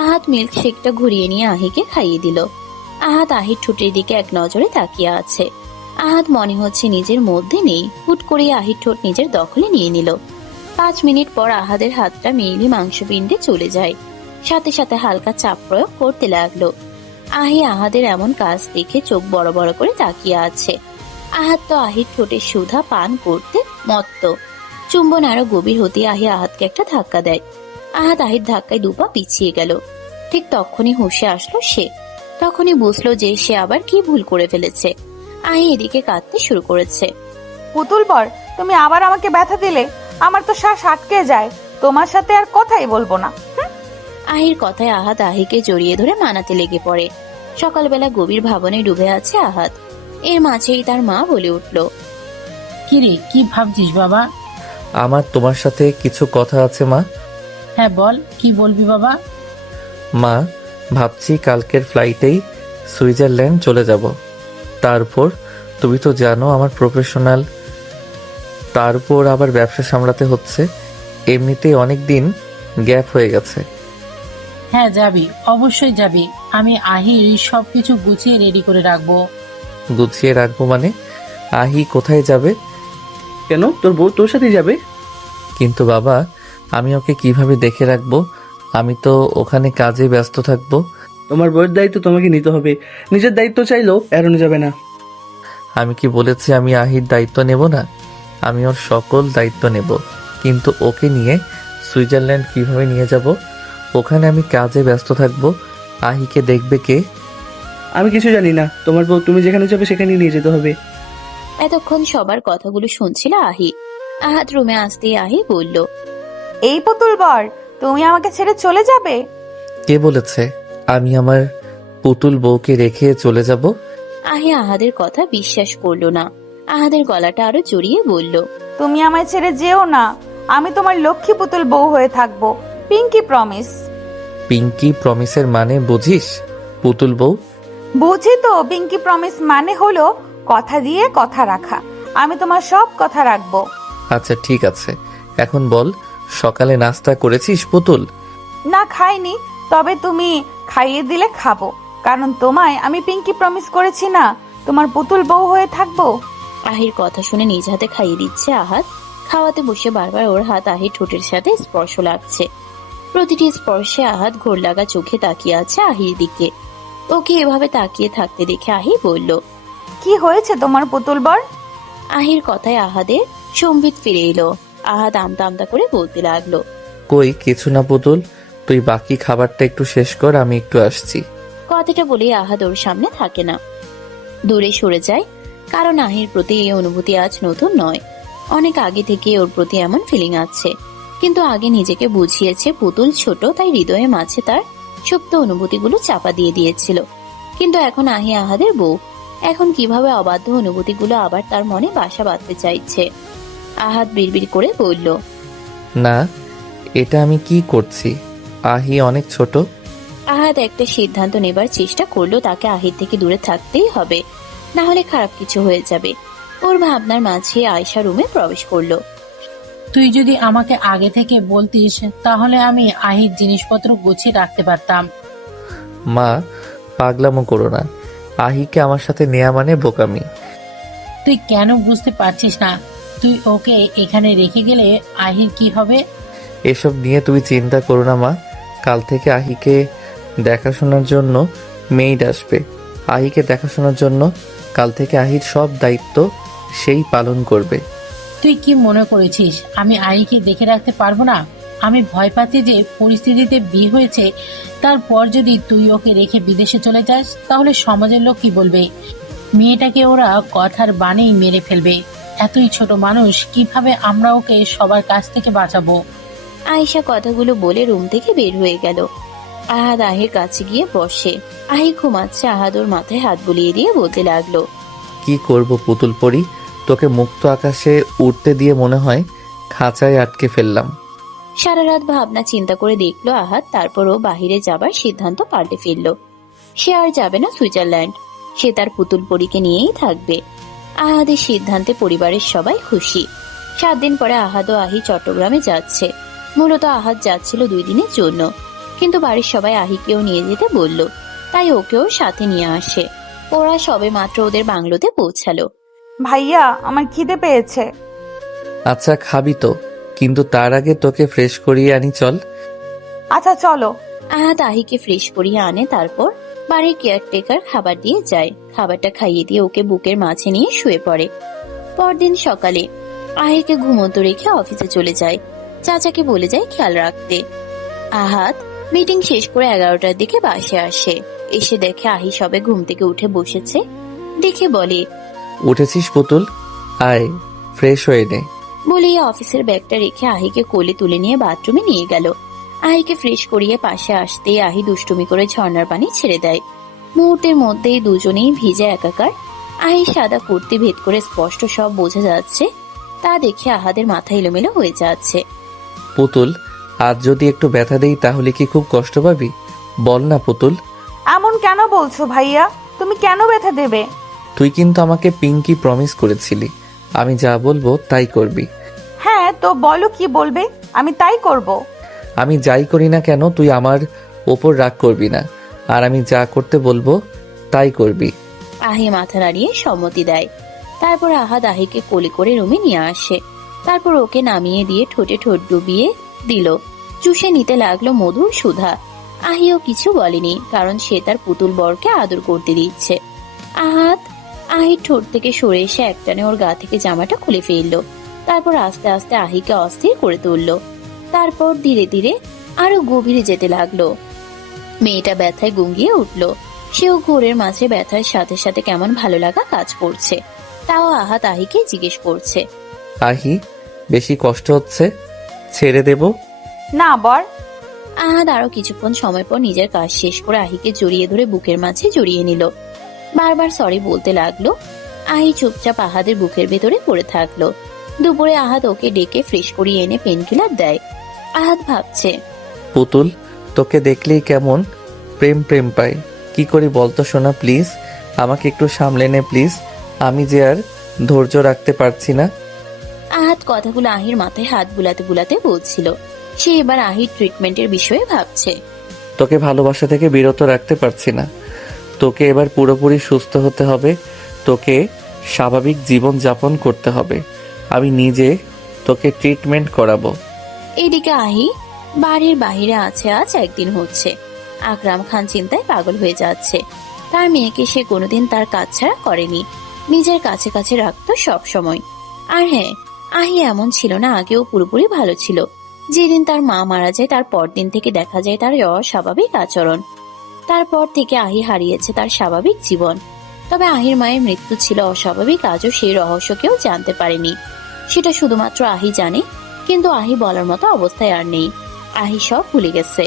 আহাদ মিল্কশেকটা ঘুরিয়ে নিয়ে আহিকে খাইয়ে দিল। আহাদ আহির ঠোঁটের দিকে এক নজরে তাকিয়ে আছে। আহাদ মনে হচ্ছে নিজের মধ্যে নেই। হুট করে আহির ঠোঁট নিজের দখলে নিয়ে নিল। 5 মিনিট পর আহাদের হাতটা মেইলি মাংসপিণ্ডে চলে যায়, সাথে সাথে হালকা চাপ প্রয়োগ করতে লাগলো। আহি আহাদের এমন কাজ দেখে চোখ বড় বড় করে তাকিয়ে আছে। আহাদ তো আহির ঠোঁটের সুধা পান করতে মত্ত। চুম্বন আরো গভীর হতে আহি আহাদকে একটা ধাক্কা দেয়। আহাদ আহির ধাক্কায় দুপা পিছিয়ে গেল। ঠিক তখনই হুঁশে আসলো সে। তখনই বুঝলো যে সে আবার কি ভুল করে ফেলেছে। আহি এদিকে কাঁদতে শুরু করেছে। পুতুল বর, তুমি আবার আমাকে ব্যথা দিলে, আমার তো শ্বাস আটকে যায়। তোমার সাথে আর কথাই বলবো না। আহির কথায় আহাদ আহিকে জড়িয়ে ধরে মানাতে লেগে পড়ে। সকালবেলা গভীর ভাবনে ডুবে আছে আহাদ। এর মাঝেই তার মা বলে উঠল, কিরে, কি ভাবছিস বাবা? আমার তোমার সাথে কিছু কথা আছে মা। হ্যাঁ বল, কি বলবি বাবা? মা, ভাবছি কালকের ফ্লাইটেই সুইজারল্যান্ড চলে যাব। তারপর তুমি তো জানো আমার প্রফেশনাল, তারপর আবার ব্যবসা সামলাতে হচ্ছে। এমনিতেই অনেক দিন গ্যাপ হয়ে গেছে। হ্যাঁ যাবি, অবশ্যই যাবি। আমি আহির সবকিছু গুছিয়ে রেডি করে রাখবো। গুছিয়ে রাখবো মানে? আহি কোথায় যাবে? কেন, তোর বউ তোর সাথেই যাবে। কিন্তু বাবা, আমি ওকে কিভাবে দেখে রাখবো? আমি তো ওখানে কাজে ব্যস্ত থাকবো। তোমার বউয়ের দায়িত্ব তোমাকে নিতে হবে, নিজের দায়িত্ব চাইলেও এড়ানো যাবে না। আমি কি বলেছি আমি আহির দায়িত্ব নেব না? আমি ওর সকল দায়িত্ব নেব, কিন্তু ওকে নিয়ে সুইজারল্যান্ড কিভাবে নিয়ে যাব? ওখানে আমি কাজে ব্যস্ত থাকবো, আহিকে দেখবে কে? আমি কিছু জানি না, তোমার বউ তুমি যেখানে যাবে সেখানে নিয়ে যেতে হবে। এতক্ষণ সবার কথাগুলো শুনছিল আহি। আহাদ রুমে আসতেই আহি বলল, এই পুতুল বর, তুমি আমাকে ছেড়ে চলে যাবে? কে বলেছে আমি আমার পুতুল বউকে রেখে চলে যাব? আহি আহাদের কথা বিশ্বাস করলো না। আহাদের গলাটা আরো জড়িয়ে বলল, তুমি আমায় ছেড়ে যেও না, আমি তোমার লক্ষ্মী পুতুল বউ হয়ে থাকবো। Pinky promise. পিঙ্কি প্রমিসের মানে বুঝিস? পুতুল বউ? বুঝি তো, পিঙ্কি প্রমিস মানে হলো কথা দিয়ে কথা রাখা। আমি তোমার সব কথা রাখবো। আচ্ছা ঠিক আছে, এখন বল, সকালে নাস্তা করেছিস পুতুল? না, খাইনি, তবে তুমি খাইয়ে দিলে খাবো, কারণ তোমায় আমি পিঙ্কি প্রমিস করেছি না তোমার পুতুল বউ হয়ে থাকবো। আহির কথা শুনে নিজ হাতে খাইয়ে দিচ্ছে আহাদ। খাওয়াতে বসে বারবার ওর হাত আহির ঠোঁটের সাথে স্পর্শ লাগছে। প্রতিটি স্পর্শে আহাদ ঘোর লাগা চোখে তাকিয়ে আছে আহির দিকে। ওকে এভাবে তাকিয়ে থাকতে দেখে আহি বলল, কি হয়েছে তোমার পুতুল বর? আহির কথায় আহাদের সম্বিত ফিরে এলো। আহাদ আমতা আমতা করে বলতে লাগলো, কই কিছু না পুতুল, তুই বাকি খাবারটা একটু শেষ কর, আমি একটু আসছি। কথাটা বলে আহাদ ওর সামনে থাকে না, দূরে সরে যায়। কারণ আহির প্রতি এই অনুভূতি আজ নতুন নয়, অনেক আগে থেকে ওর প্রতি এমন ফিলিং আছে। কিন্তু আগে নিজেকে বুঝিয়েছে পুতুল ছোট, তাই হৃদয়ে মাঝে তার সুপ্ত অনুভূতিগুলো চাপা দিয়ে দিয়েছিল। কিন্তু এখন আহি আহাদের বউ, এখন কিভাবে অবাধ্য অনুভূতিগুলো আবার তার মনে বাসা বাঁধতে চাইছে। আহাদ বিড়বিড় করে বলল, না, এটা আমি কি করছি? আহি অনেক ছোট। আহাদ একটা সিদ্ধান্ত নেবার চেষ্টা করলো, তাকে আহির থেকে দূরে থাকতেই হবে, না হলে খারাপ কিছু হয়ে যাবে। ওর ভাবনার মাঝে আয়শা রুমে প্রবেশ করলো। তুই যদি আমাকে আগে থেকে বলতিস তাহলে আমি আহির জিনিসপত্র গুছিয়ে রাখতে পারতাম। মা, পাগলামো করো না। আহিকে আমার সাথে নেয়া মানে বোকামি। তুই কেন বুঝতে পারছিস না? তুই ওকে এখানে রেখে গেলে আহির কি হবে? এসব নিয়ে তুমি চিন্তা করো না মা। কাল থেকে আহিকে দেখাশোনার জন্য মেইড আসবে। আহিকে দেখাশোনার জন্য কাল থেকে আহির সব দায়িত্ব সেই পালন করবে। তুই কি মনে করেছিস আমি আহিকে দেখে রাখতে পারবো না? আমি ভয় পাচ্ছি যে পরিস্থিতিতে বিয়ে হয়েছে, তারপর যদি তুই ওকে রেখে বিদেশে চলে যাস তাহলে সমাজের লোক কি বলবে? মেয়েটাকে ওরা কথার বানেই মেরে ফেলবে। এতই ছোট মানুষ, কিভাবে আমরা ওকে সবার কাছ থেকে বাঁচাবো? আয়েশা কথাগুলো বলে রুম থেকে বের হয়ে গেল। আহাদ আহির কাছে গিয়ে বসে। আহি ঘুমাচ্ছে, আহাদ ওর মাথায় হাত বুলিয়ে দিয়ে বলতে লাগলো, কি করব পুতুল পরি, তোকে মুক্ত আকাশে উঠতে দিয়ে মনে হয় খাঁচায় আটকে ফেললাম। সারা রাত ভাবনা চিন্তা করে দেখলো আহাদ, তারপরও বাহিরে যাবার সিদ্ধান্ত পাল্টে ফেললো। সে আর যাবে না সুইজারল্যান্ড, সে তার পুতুল পরীকে নিয়েই থাকবে। আহাদের সিদ্ধান্তে পরিবারের সবাই খুশি। 7 দিন পরে আহাদ ও আহি চট্টগ্রামে যাচ্ছে। মূলত আহাদ যাচ্ছিল 2 দিনের জন্য, কিন্তু বাড়ির সবাই আহিকেও নিয়ে যেতে বলল, তাই ওকেও সাথে নিয়ে আসে। ওরা সবে মাত্র ওদের বাংলোতে পৌঁছালো। ভাইয়া, আমার খিদে পেয়েছে। আচ্ছা খাবি তো, কিন্তু তার আগে তোকে ফ্রেশ করিয়ে আনি চল। আচ্ছা চলো। আহাদ আহিকে ফ্রেশ করিয়ে আনে, তারপর বাড়ির কেয়ারটেকার খাবার দিয়ে যায়। খাবারটা খাইয়ে দিয়ে ওকে বুকের মাঝে নিয়ে শুয়ে পড়ে। পরদিন সকালে আহিকে ঘুমন্ত রেখে অফিসে চলে যায়। চাচাকে বলে যায় খেয়াল রাখতে। আহাদ মিটিং শেষ করে 11টার দিকে বাসে আসে। এসে দেখে আহি সবে ঘুম থেকে উঠে বসেছে। দেখে বলে, উঠেছিস পুতুল, আয় ফ্রেশ হয়ে নে। বলেই অফিসের ব্যাগটা রেখে আহিকে কোলে তুলে নিয়ে বাথরুমে নিয়ে গেল। আহিকে ফ্রেশ করিয়ে পাশে আসতেই আহি দুষ্টুমি করে ঝর্ণার পানি ছেড়ে দেয়। মুহূর্তের মধ্যেই দুজনেই ভিজে একাকার। আহি সাদা কুর্তি ভেদ করে স্পষ্ট সব বোঝা যাচ্ছে। তা দেখে আহাদের মাথা এলোমেলো হয়ে যাচ্ছে। পুতুল, আজ যদি একটু ব্যথা দেই তাহলে কি খুব কষ্ট পাবি? বল না পুতুল। এমন কেন বলছো ভাইয়া? তুমি কেন ব্যথা দেবে? তুই কিন্তু আমাকে পিঙ্কি প্রমিস করেছিলি, আমি যা বলবো তাই করবি। হ্যাঁ, তো বলো কি বলবে, আমি তাই করব। আমি যাই করি না কেন তুই আমার ওপর রাগ করবি না, আর আমি যা করতে বলবো তাই করবি। আহি মাথা নাড়িয়ে সম্মতি দেয়। তারপর আহাদ আহিকে কোলে করে রুমে নিয়ে আসে। তারপর ওকে নামিয়ে দিয়ে ঠোঁটে ঠোঁট ডুবিয়ে দিল। চুষে নিতে লাগলো মধুর সুধা। আহিও কিছু বলেনি, কারণ সে তার পুতুল বরকে আদর করতে দিচ্ছে। আহাদ আহির ঠোঁট থেকে সরে এসে একটানে ওর গা থেকে জামাটা খুলে ফেললো। তারপর আস্তে আস্তে আহিকে অস্থির করে তুললো। তারপর ধীরে ধীরে আরো গভীরে যেতে লাগলো। মেয়েটা ব্যথায় গুঙ্গিয়ে উঠলো। সেও ঘোরের মাঝে ব্যথার সাথে সাথে কেমন ভালো লাগা কাজ করছে। তাও আহাদ আহিকে জিজ্ঞেস করছে, আহি, বেশি কষ্ট হচ্ছে? ছেড়ে দেব? না বর। আহাদ আরো কিছুক্ষণ সময় পর নিজের কাজ শেষ করে আহিকে জড়িয়ে ধরে বুকের মাঝে জড়িয়ে নিল। বারবার সরি বলতে লাগলো। আহি চুপচাপ আহাদের বুকের ভেতরে পড়ে থাকলো। দুপুরে আহাদ ওকে ডেকে ফ্রেশ করিয়ে এনে পেনকিলার দেয়। আহাদ ভাবছে, পুতুল, তোকে দেখলেই কেমন প্রেম প্রেম পাই। কি করি বলতো সোনা, প্লিজ আমাকে একটু সামলে নে প্লিজ, আমি যে আর ধৈর্য রাখতে পারছি না। আহাদ কথাগুলো আহির মাথায় হাত বুলাতে বুলাতে বলছিল। সে এবার আহির ট্রিটমেন্টের বিষয়ে ভাবছে। তোকে ভালোবাসা থেকে বিরত রাখতে পারছি না। তোকে এবার পুরোপুরি সুস্থ হতে হবে, তোকে স্বাভাবিক জীবন যাপন করতে হবে। আমি নিজে তোকে ট্রিটমেন্ট করাবো। এদিকে আহি বাড়ির বাহিরে আছে আজ 1 দিন হচ্ছে। আকরাম খান চিন্তায় পাগল হয়ে যাচ্ছে। তার মেয়েকে সে কোনোদিন তার কাজ ছাড়া করেনি। নিজের কাছে কাছে রাখতো সব সময়। আর হ্যাঁ, আহি এমন ছিল না, আগেও পুরোপুরি ভালো ছিল। যেদিন তার মা মারা যায় তার পরদিন থেকে দেখা যায় তার অস্বাভাবিক আচরণ। তারপর থেকে আহি হারিয়েছে তার স্বাভাবিক জীবন। তবে আহির মায়ের মৃত্যু ছিল অস্বাভাবিক, আজও সেই রহস্য কেউ জানতে পারেনি। সেটা শুধুমাত্র আহি জানে, কিন্তু আহি বলার মতো অবস্থায় আর নেই। আহি সব ভুলে গেছে।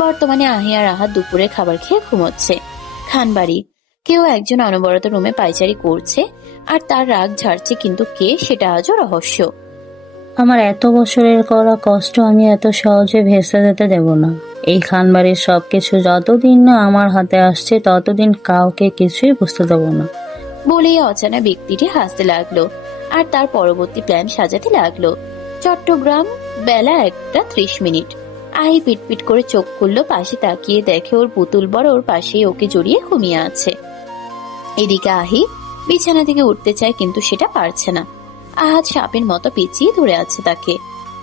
বর্তমানে আহি আর আহাত দুপুরে খাবার খেয়ে ঘুমোচ্ছে। খানবাড়ি কেউ একজন অনবরত রুমে পায়চারি করছে আর তার রাগ ঝাড়ছে, কিন্তু কে সেটা আজও রহস্য। আমার এত বছরের করা কষ্ট আমি এত সহজে ভেসে যেতে দেব না। এই খানবাড়ির সবকিছু যতদিন না আমার হাতে আসছে ততদিন কাউকে কিছুই বুঝতে দেব না। বলেই অচেনা ব্যক্তিটি হাসতে লাগলো আর তার পরবর্তী প্ল্যান সাজাতে লাগলো। চট্টগ্রাম, বেলা 1:30। আহি পিটপিট করে চোখ খুললো, পাশে তাকিয়ে দেখে ওর পুতুল বড় ওর পাশেই ওকে জড়িয়ে ঘুমিয়ে আছে। এদিকে আহি বিছানা থেকে উঠতে চায়, কিন্তু সেটা পারছে না। আহাত সাপের মতো পেঁচিয়ে ধরে আছে তাকে।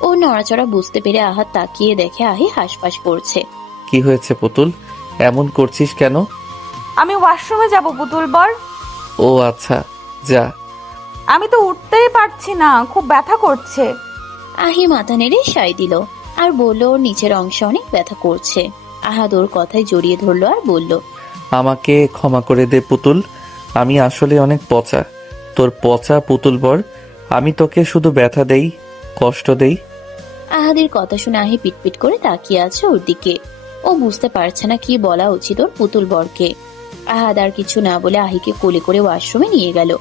ও নড়াচড়া বুঝতে পেরে আহাত তাকিয়ে দেখে আহি হাঁসফাঁস করছে। কি হয়েছে পুতুল, এমন করছিস কেন? আমি ওয়াশরুমে যাব পুতুল বর। ও আচ্ছা, যা। আমি তো উঠতেই পারছি না, খুব ব্যথা করছে। আহি মাথা নেড়ে সাই দিল আর বলল ওর নিচের অংশে অনেক ব্যথা করছে। আহাদ ওর কথায় জড়িয়ে ধরলো আর বলল, আমাকে ক্ষমা করে দে পুতুল, আমি আসলে অনেক পচা, তোর পচা পুতুল বর। আমি তোকে শুধু ব্যথা দেই, কষ্ট দেই। আহাদের কথা শুনে আহি পিটপিট করে তাকিয়ে আছে ওর দিকে। ও বুঝতে পারছে না কি বলা উচিত ওর পুতুল বরকে। আহাদ আর কিছু না বলে আহিকে কোলে করে ওয়াশরুমে নিয়ে গেল।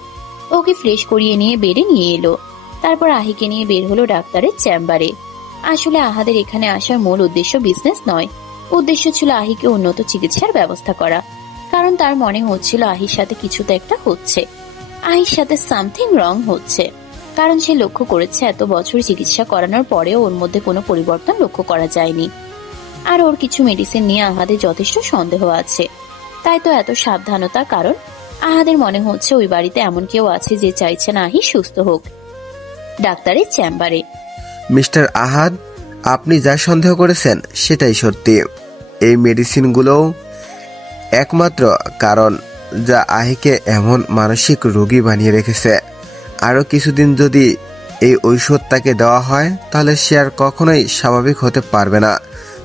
ওকে ফ্রেশ করিয়ে নিয়ে বেডে নিয়ে এলো। তারপর আহিকে নিয়ে বের হলো ডাক্তারের চেম্বারে। আসলে আহাদের এখানে আসার মূল উদ্দেশ্য বিজনেস নয়, উদ্দেশ্য ছিল আহিকে উন্নত চিকিৎসার ব্যবস্থা করা। কারণ তার মনে হচ্ছিল আহির সাথে কিছু তো একটা হচ্ছে, আহির সাথে সামথিং রং হচ্ছে। কারণ সে লক্ষ্য করেছে এত বছর চিকিৎসা করানোর পরেও ওর মধ্যে কোনো পরিবর্তন লক্ষ্য করা যায়নি। আর ওর কিছু মেডিসিন নিয়ে আহাদের যথেষ্ট সন্দেহ আছে। তাই তো এত সাবধানতা, কারণ আহাদের মনে হচ্ছে ওই বাড়িতে এমন কেউ আছে যে চাইছে না আহি সুস্থ হোক। ডাক্তারের চেম্বারে। মিস্টার আহাদ, আপনি যা সন্দেহ করেছেন সেটাই সত্যি। এই মেডিসিনগুলোও একমাত্র কারণ যা আহিকে এমন মানসিক রোগী বানিয়ে রেখেছে। আরও কিছুদিন যদি এই ঔষধ তাকে দেওয়া হয় তাহলে সে আর কখনোই স্বাভাবিক হতে পারবে না।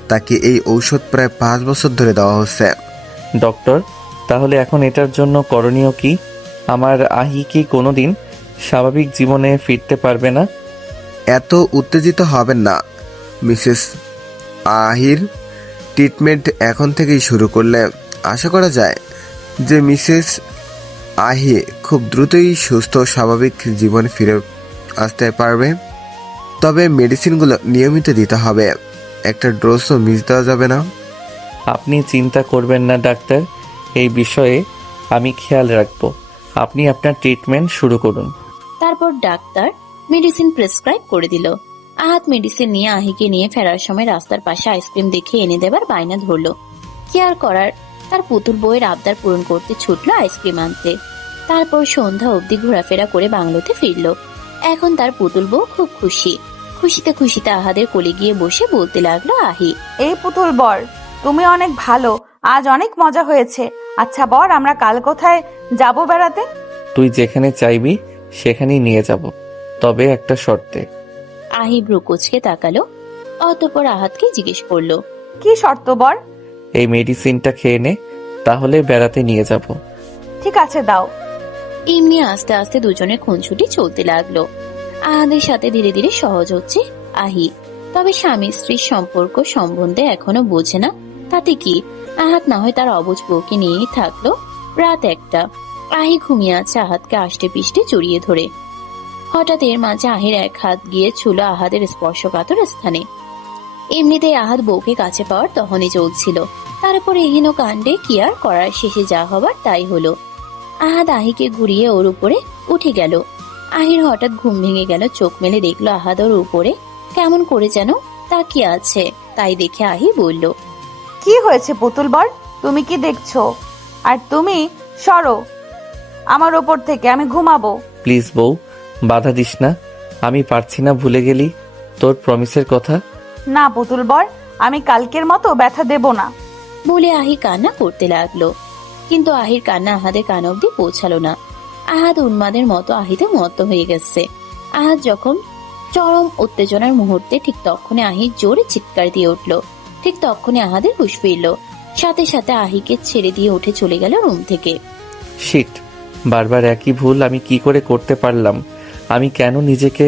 তাকে এই ঔষধ প্রায় 5 বছর ধরে দেওয়া হচ্ছে। ডক্টর, তাহলে এখন এটার জন্য করণীয় কি? আমার আহি কি কোনোদিন স্বাভাবিক জীবনে ফিরতে পারবে না? এত উত্তেজিত হবেন না মিসেস আহির। ট্রিটমেন্ট এখন থেকেই শুরু করলে আশা করা যায় যে মিসেস আহি খুব দ্রুতই সুস্থ স্বাভাবিক জীবনে ফিরে আসতে পারবে। তবে মেডিসিনগুলো নিয়মিত দিতে হবে, একটা ডোজও মিস দেওয়া যাবে না। আপনি চিন্তা করবেন না ডাক্তার, এই বিষয়ে আমি খেয়াল রাখবো। আপনি আপনার ট্রিটমেন্ট শুরু করুন। তারপর ডাক্তার মেডিসিন প্রেসক্রাইব করে দিল। আহাত মেডিসিন নিয়ে আহিকে নিয়ে ফেরার সময় রাস্তার পাশে আইসক্রিম দেখে এনে দেবার বায়না ধরলো। কি আর করার, তার পুতুল বউয়ের আবদার পূরণ করতে ছুটলো আইসক্রিম আনতে। তারপর সন্ধ্যা অবধি ঘোরাফেরা করে বাংলোতে ফিরলো। এখন তার পুতুল বউ খুব খুশি। খুশিতে খুশিতে আহাদের কোলে গিয়ে বসে বলতে লাগলো আহি, এই পুতুল বর, তুমি অনেক ভালো, আজ অনেক মজা হয়েছে। আচ্ছা বর, আমরা কাল কোথায় যাব বেড়াতে? তুই যেখানে চাইবি সেখানেই নিয়ে যাব, তবে একটা শর্তে। আহি ভ্রু কুঁচকে তাকালো, অতঃপর আহাতকে জিজ্ঞেস করলো, কি শর্ত বর? এই মেডিসিনটা খেয়ে নে, তাহলে বেড়াতে নিয়ে যাব। ঠিক আছে, দাও। এমনি আস্তে আস্তে দুজনের খুনছুটি চলতে লাগলো। আহাদের সাথে ধীরে ধীরে সহজ হচ্ছে আহি। তবে স্বামী স্ত্রীর সম্পর্ক সম্বন্ধে এখনো বোঝে না, তাতে কি? আহাত না হয় তার অবুঝ বউকে নিয়েই থাকলো। রাত 1টা, আহি ঘুমিয়ে আছে আহাতকে আষ্টে পিষ্টে জড়িয়ে ধরে। হঠাৎ এর মাঝে আহির এক হাত গিয়ে ছুলো আহাদের স্পর্শকাতর স্থানে। এমনিতেই আহাত বউকে কাছে পাওয়ার তখনই চলছিল, তারপর এহেন কাণ্ডে কি আর করার, শেষে যা হবার তাই হলো। আহাদ আহিকে ঘুরিয়ে ওর উপরে উঠে গেল। আহির হঠাৎ ঘুম ভেঙে গেল, চোখ মেলে দেখলো আহাদ ওর উপরে কেমন করে যেন তাকিয়ে আছে। তাই দেখে আহি বলল, কি হয়েছে পুতুল বর, তুমি কি দেখছো? আর তুমি সরো আমার ওপর থেকে, আমি ঘুমাবো। প্লিজ বউ, বাধা দিস না। আমি পারছি না, ভুলে গেলি তোর প্রমিসের কথা। না পুতুল বর, আমি কালকের মতো ব্যথা দেব না। বলে আহি কান্না করতে লাগলো। কিন্তু আহির কান্না আহাদের কান অব্দি পৌঁছালো না। আহাদ উন্মাদের মতো আহিতে মত্ত হয়ে গেছে। আহাদ যখন চরম উত্তেজনার মুহূর্তে, ঠিক তখনই আহি জোরে চিৎকার দিয়ে উঠল। ঠিক তখনই আহাদের হুঁশ ফিরল। সাথে সাথে আহিকে ছেড়ে দিয়ে উঠে চলে গেল রুম থেকে। শিট, বারবার একই ভুল আমি কি করে করতে পারলাম? আমি কেন নিজেকে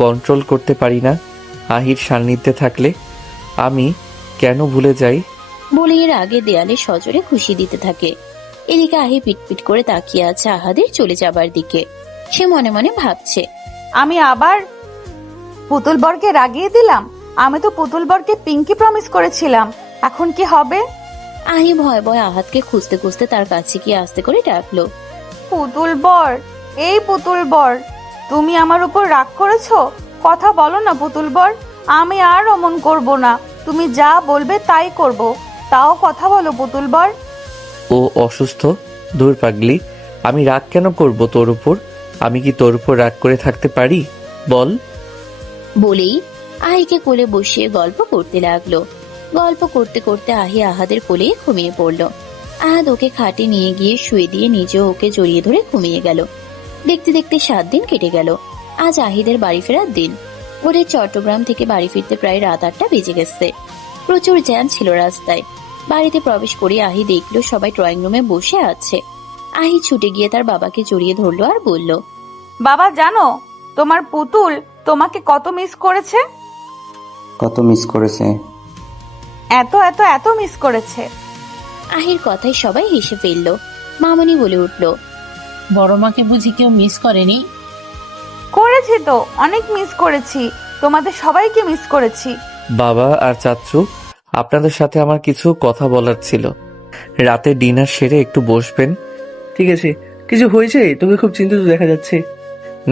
কন্ট্রোল করতে পারি না? আহির সান্নিধ্যে থাকলে আমি কেন ভুলে যাই? বলে এর আগে দেয়ালে সজোরে খুশি দিতে থাকে। এদিকে আহি পিটপিট করে তাকিয়ে আছে আহাদের চলে যাবার দিকে। সে মনে মনে ভাবছে, আমি আবার পুতুল বরকে রাগিয়ে দিলাম। আমি তো পুতুল বরকে পিঙ্কি প্রমিস করেছিলাম, এখন কি হবে? আহি ভয় ভয় আহাদকে খুঁজতে খুঁজতে তার কাছে গিয়ে আস্তে করে ডাকলো, পুতুল বর, এই পুতুল বর, তুমি আমার উপর রাগ করেছো? কথা বলো না পুতুল বর, আমি আর অমন করব না। তুমি যা বলবে তাই করব, তাও কথা বলো পুতুল বর। ও অসুস্থ? দূর পাগলি, আমি রাগ কেন করব তোর উপর? আমি কি তোর উপর রাগ করে থাকতে পারি বল? বলেই আহিকে কোলে বসিয়ে গল্প করতে লাগলো। গল্প করতে করতে আহি আহাদের কোলে ঘুমিয়ে পড়ল। আহাদ ওকে খাটে নিয়ে গিয়ে শুয়ে দিয়ে নিজেও ওকে জড়িয়ে ধরে ঘুমিয়ে গেল। দেখতে দেখতে 7 দিন কেটে গেল। আজ আহিদের বাড়ি ফেরার দিন। ওদের চট্টগ্রাম থেকে বাড়ি ফিরতে প্রায় রাত 8টা বেজে গেছে। প্রচুর জ্যাম ছিল রাস্তায়। বাড়িতে প্রবেশ করে আহি দেখলো সবাই ড্রয়িং রুমে বসে আছে। আহি ছুটে গিয়ে তার বাবাকে জড়িয়ে ধরলো আর বলল, বাবা জানো তোমার পুতুল তোমাকে কত মিস করেছে? কত মিস করেছে? এত এত এত মিস করেছে। আহির কথায় সবাই হেসে ফেলল। মামনি বলে উঠল, বড় মাকে বুঝি কেউ মিস করেনি? করেছি তো, অনেক মিস করেছি, তোমাদের সবাইকে মিস করেছি। বাবা আর চাচ্চু, আপনাদের সাথে আমার কিছু কথা বলার ছিল। রাতে ডিনার সেরে একটু বসবেন? ঠিক আছে। কিছু হয়েছে? তোকে খুব চিন্তিত দেখা যাচ্ছে।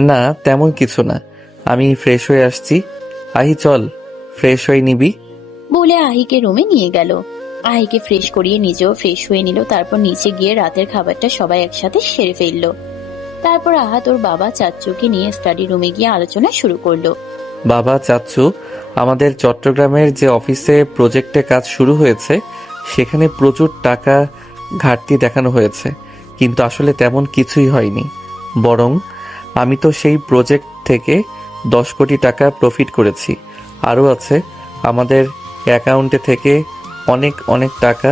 না, তেমন কিছু না, আমি ফ্রেশ হয়ে আসছি। আহি চল, ফ্রেশ হয়ে নিবি। বলে আহিকে রুমে নিয়ে গেল। আহিকে ফ্রেশ করিয়ে নিজেও ফ্রেশ হয়ে নিল। তারপর নিচে গিয়ে রাতের খাবারটা সবাই একসাথে সেরে ফেললো। তারপর আহাত ওর বাবা চাচ্চুকে নিয়ে স্টাডি রুমে গিয়ে আলোচনা শুরু করলো। বাবা, চাচ্চু, আমাদের চট্টগ্রামের যে অফিসে প্রজেক্টে কাজ শুরু হয়েছে সেখানে প্রচুর টাকা ঘাটতি দেখানো হয়েছে, কিন্তু আসলে তেমন কিছুই হয়নি। বরং আমি তো সেই প্রজেক্ট থেকে 10 কোটি টাকা প্রফিট করেছি। আরও আছে, আমাদের অ্যাকাউন্টে থেকে অনেক অনেক টাকা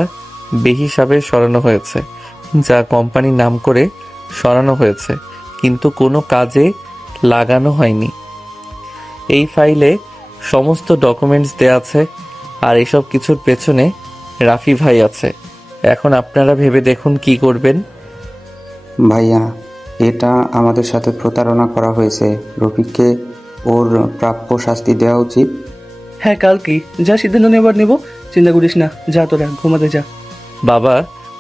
বেহিসাবে সরানো হয়েছে, যা কোম্পানির নাম করে সরানো হয়েছে, কিন্তু কোনো কাজে লাগানো হয়নি। এই ফাইলে সমস্ত ডকুমেন্টস দেয়া আছে, আর এসব কিছুর পেছনে রাফি ভাই আছে। এখন আপনারা ভেবে দেখুন কি করবেন। ভাইয়া, এটা আমাদের সাথে প্রতারণা করা হয়েছে। রফিককে ওর প্রাপ্য শাস্তি দেওয়া উচিত। হ্যাঁ, কালকে যা সিদ্ধান্ত নেবার নেব, চিন্তা করিস না। যা তোরা ঘুমাতে যা। বাবা,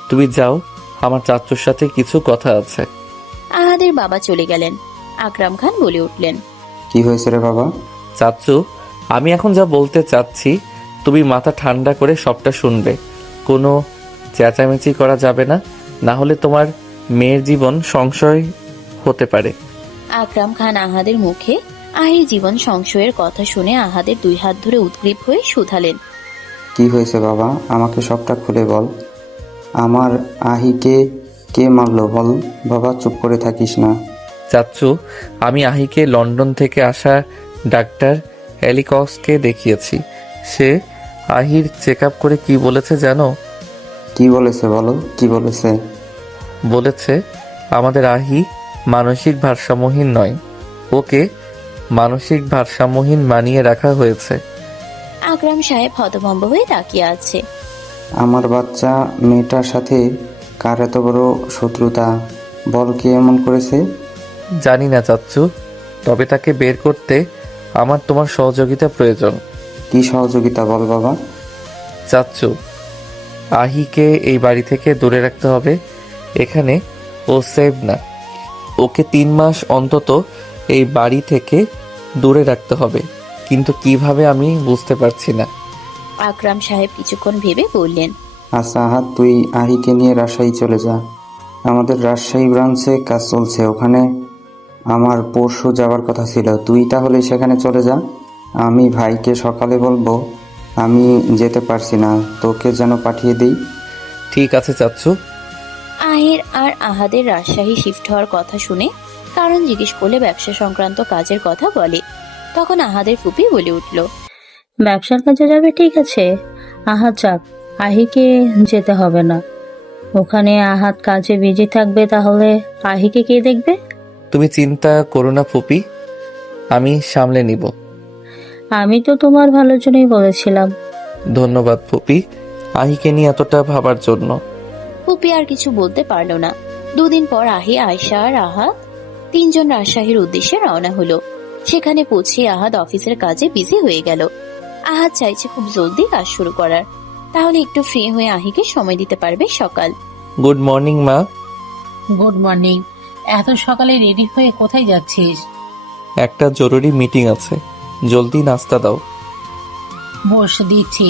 তুমি যাও, আমার চাচ্চুর সাথে কিছু কথা আছে। আহাদের বাবা চলে গেলেন। আকরাম খান বলে উঠলেন, কি হয়েছে রে বাবা? চাচ্চু, আমি এখন যা বলতে চাচ্ছি তুমি মাথা ঠান্ডা করে সবটা শুনবে। কোনো চেঁচামেচি করা যাবে না, না হলে তোমার মেয়ের জীবন সংশয় হতে পারে। আকরাম খান আহাদের মুখে আহির জীবন সংশয়ের কথা শুনে আহাদের 2 হাত ধরে উদ্গ্রীব হয়ে শুধালেন, কি হয়েছে বাবা? আমাকে সবটা খুলে বল। আমার আহিকে কে মারলো বল বাবা, চুপ করে থাকিস না। চাচ্চু, আমি আহিকে লন্ডন থেকে আসা ডাক্তার অ্যালিকসকে দেখিয়েছি। সে আহির চেক আপ করে কি বলেছে জানো? কি বলেছে বলো, কি বলেছে? বলেছে আমাদের আহি মানসিক ভারসাম্যহীন নয়, ওকে মানসিক ভারসাম্যহীন মানিয়ে রাখা হয়েছে। আকরাম সাহেব হতভম্ব হয়ে তাকিয়ে আছে। আমার বাচ্চা মেয়েটার সাথে কার এত বড় শত্রুতা? বল, কে এমন করেছে? জানি না চাচ্চু, তবে তাকে বের করতে আমার তোমার সহযোগিতা প্রয়োজন। কি সহযোগিতা বল বাবা? চাচ্চু, আহিকে এই বাড়ি থেকে দূরে রাখতে হবে। এখানে ও সেভ না, ওকে 3 মাস অন্তত এই বাড়ি থেকে দূরে রাখতে হবে, কিন্তু কিভাবে আমি বুঝতে পারছি না। আকরাম সাহেব কিছুক্ষণ ভেবে বললেন, আচ্ছা আহাত, তুই আহিকে নিয়ে রাজশাহী চলে যা। আমাদের রাজশাহী ব্রাঞ্চে কাজ চলছে, ওখানে আমার পরশু যাওয়ার কথা ছিল। তুই তাহলে সেখানে চলে যা। আমি ভাইকে সকালে বলবো আমি যেতে পারছি না, তোকে যেন পাঠিয়ে দিই। ঠিক আছে চাচ্চু। আহির আর আহাদের রাজশাহী শিফট হওয়ার কথা শুনে কারণ জিজ্ঞেস করলে ব্যবসা সংক্রান্ত কাজের কথা বলে। তখন আহাদের ফুপি বলে উঠল, ব্যবসার কাজে যাবে, ঠিক আছে, আহাত যাক, আহিকে যেতে হবে না। ওখানে আহাত কাজে বিজি থাকবে, তাহলে আহিকে কে দেখবে? তুমি চিন্তা করো না ফুপি, আমি সামলে নিব। আমি তো তোমার ভালোর জন্যই বলেছিলাম। ধন্যবাদ ফুপি, আহিকে নিয়ে এতটা ভাবার জন্য। ফুপি আর কিছু বলতে পারলো না। দুদিন পর আহি, আয়শা আর আহাদ তিনজন রাজশাহীর উদ্দেশ্যে রওনা হলো। সেখানে পৌঁছে আহাদ অফিসের কাজে বিজি হয়ে গেল। আহাদ চাইছে খুব জলদি কাজ শুরু করার, তাহলে একটু ফ্রি হয়ে আহিকে সময় দিতে পারবে সকাল। গুড মর্নিং মা। Good morning. এত সকালে রেডি হয়ে কোথায় যাচ্ছিস? একটা জরুরি মিটিং আছে, জলদি নাস্তা দাও। বস, দিচ্ছি।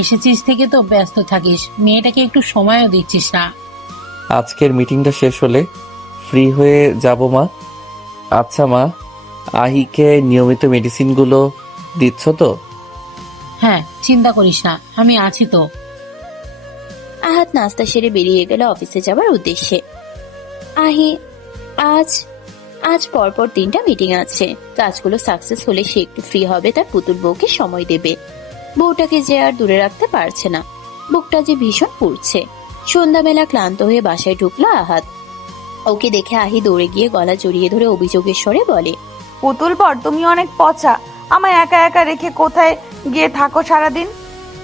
এসেছিস থেকে তো ব্যস্ত থাকিস, মেয়েটাকে একটু সময়ও দিচ্ছিস না। আজকের মিটিংটা শেষ হলে ফ্রি হয়ে যাব মা। আচ্ছা মা, আহিকে নিয়মিত মেডিসিনগুলো দিচ্ছ তো? হ্যাঁ, চিন্তা করিস না, আমি আছি তো। আহাদ নাস্তা সেরে বেরিয়ে গেল অফিসে যাবার উদ্দেশ্যে। আহি আজ পরপর 3টা মিটিং আছে। কাজগুলো সাকসেস হলে সে একটু ফ্রি হবে, তার পুতুল বউকে সময় দেবে। বউটাকে যে আর দূরে রাখতে পারছে না, বুকটা যে ভীষণ পুড়ছে। সন্ধ্যাবেলা ক্লান্ত হয়ে বাসায় ঢুকলো আহাদ। ওকে দেখে আহি দৌড়ে গিয়ে গলা জড়িয়ে ধরে অভিযোগের স্বরে বলে, পুতুল বর, তুমি অনেক পচা। আমায় একা একা রেখে কোথায় গিয়ে থাকো সারাদিন?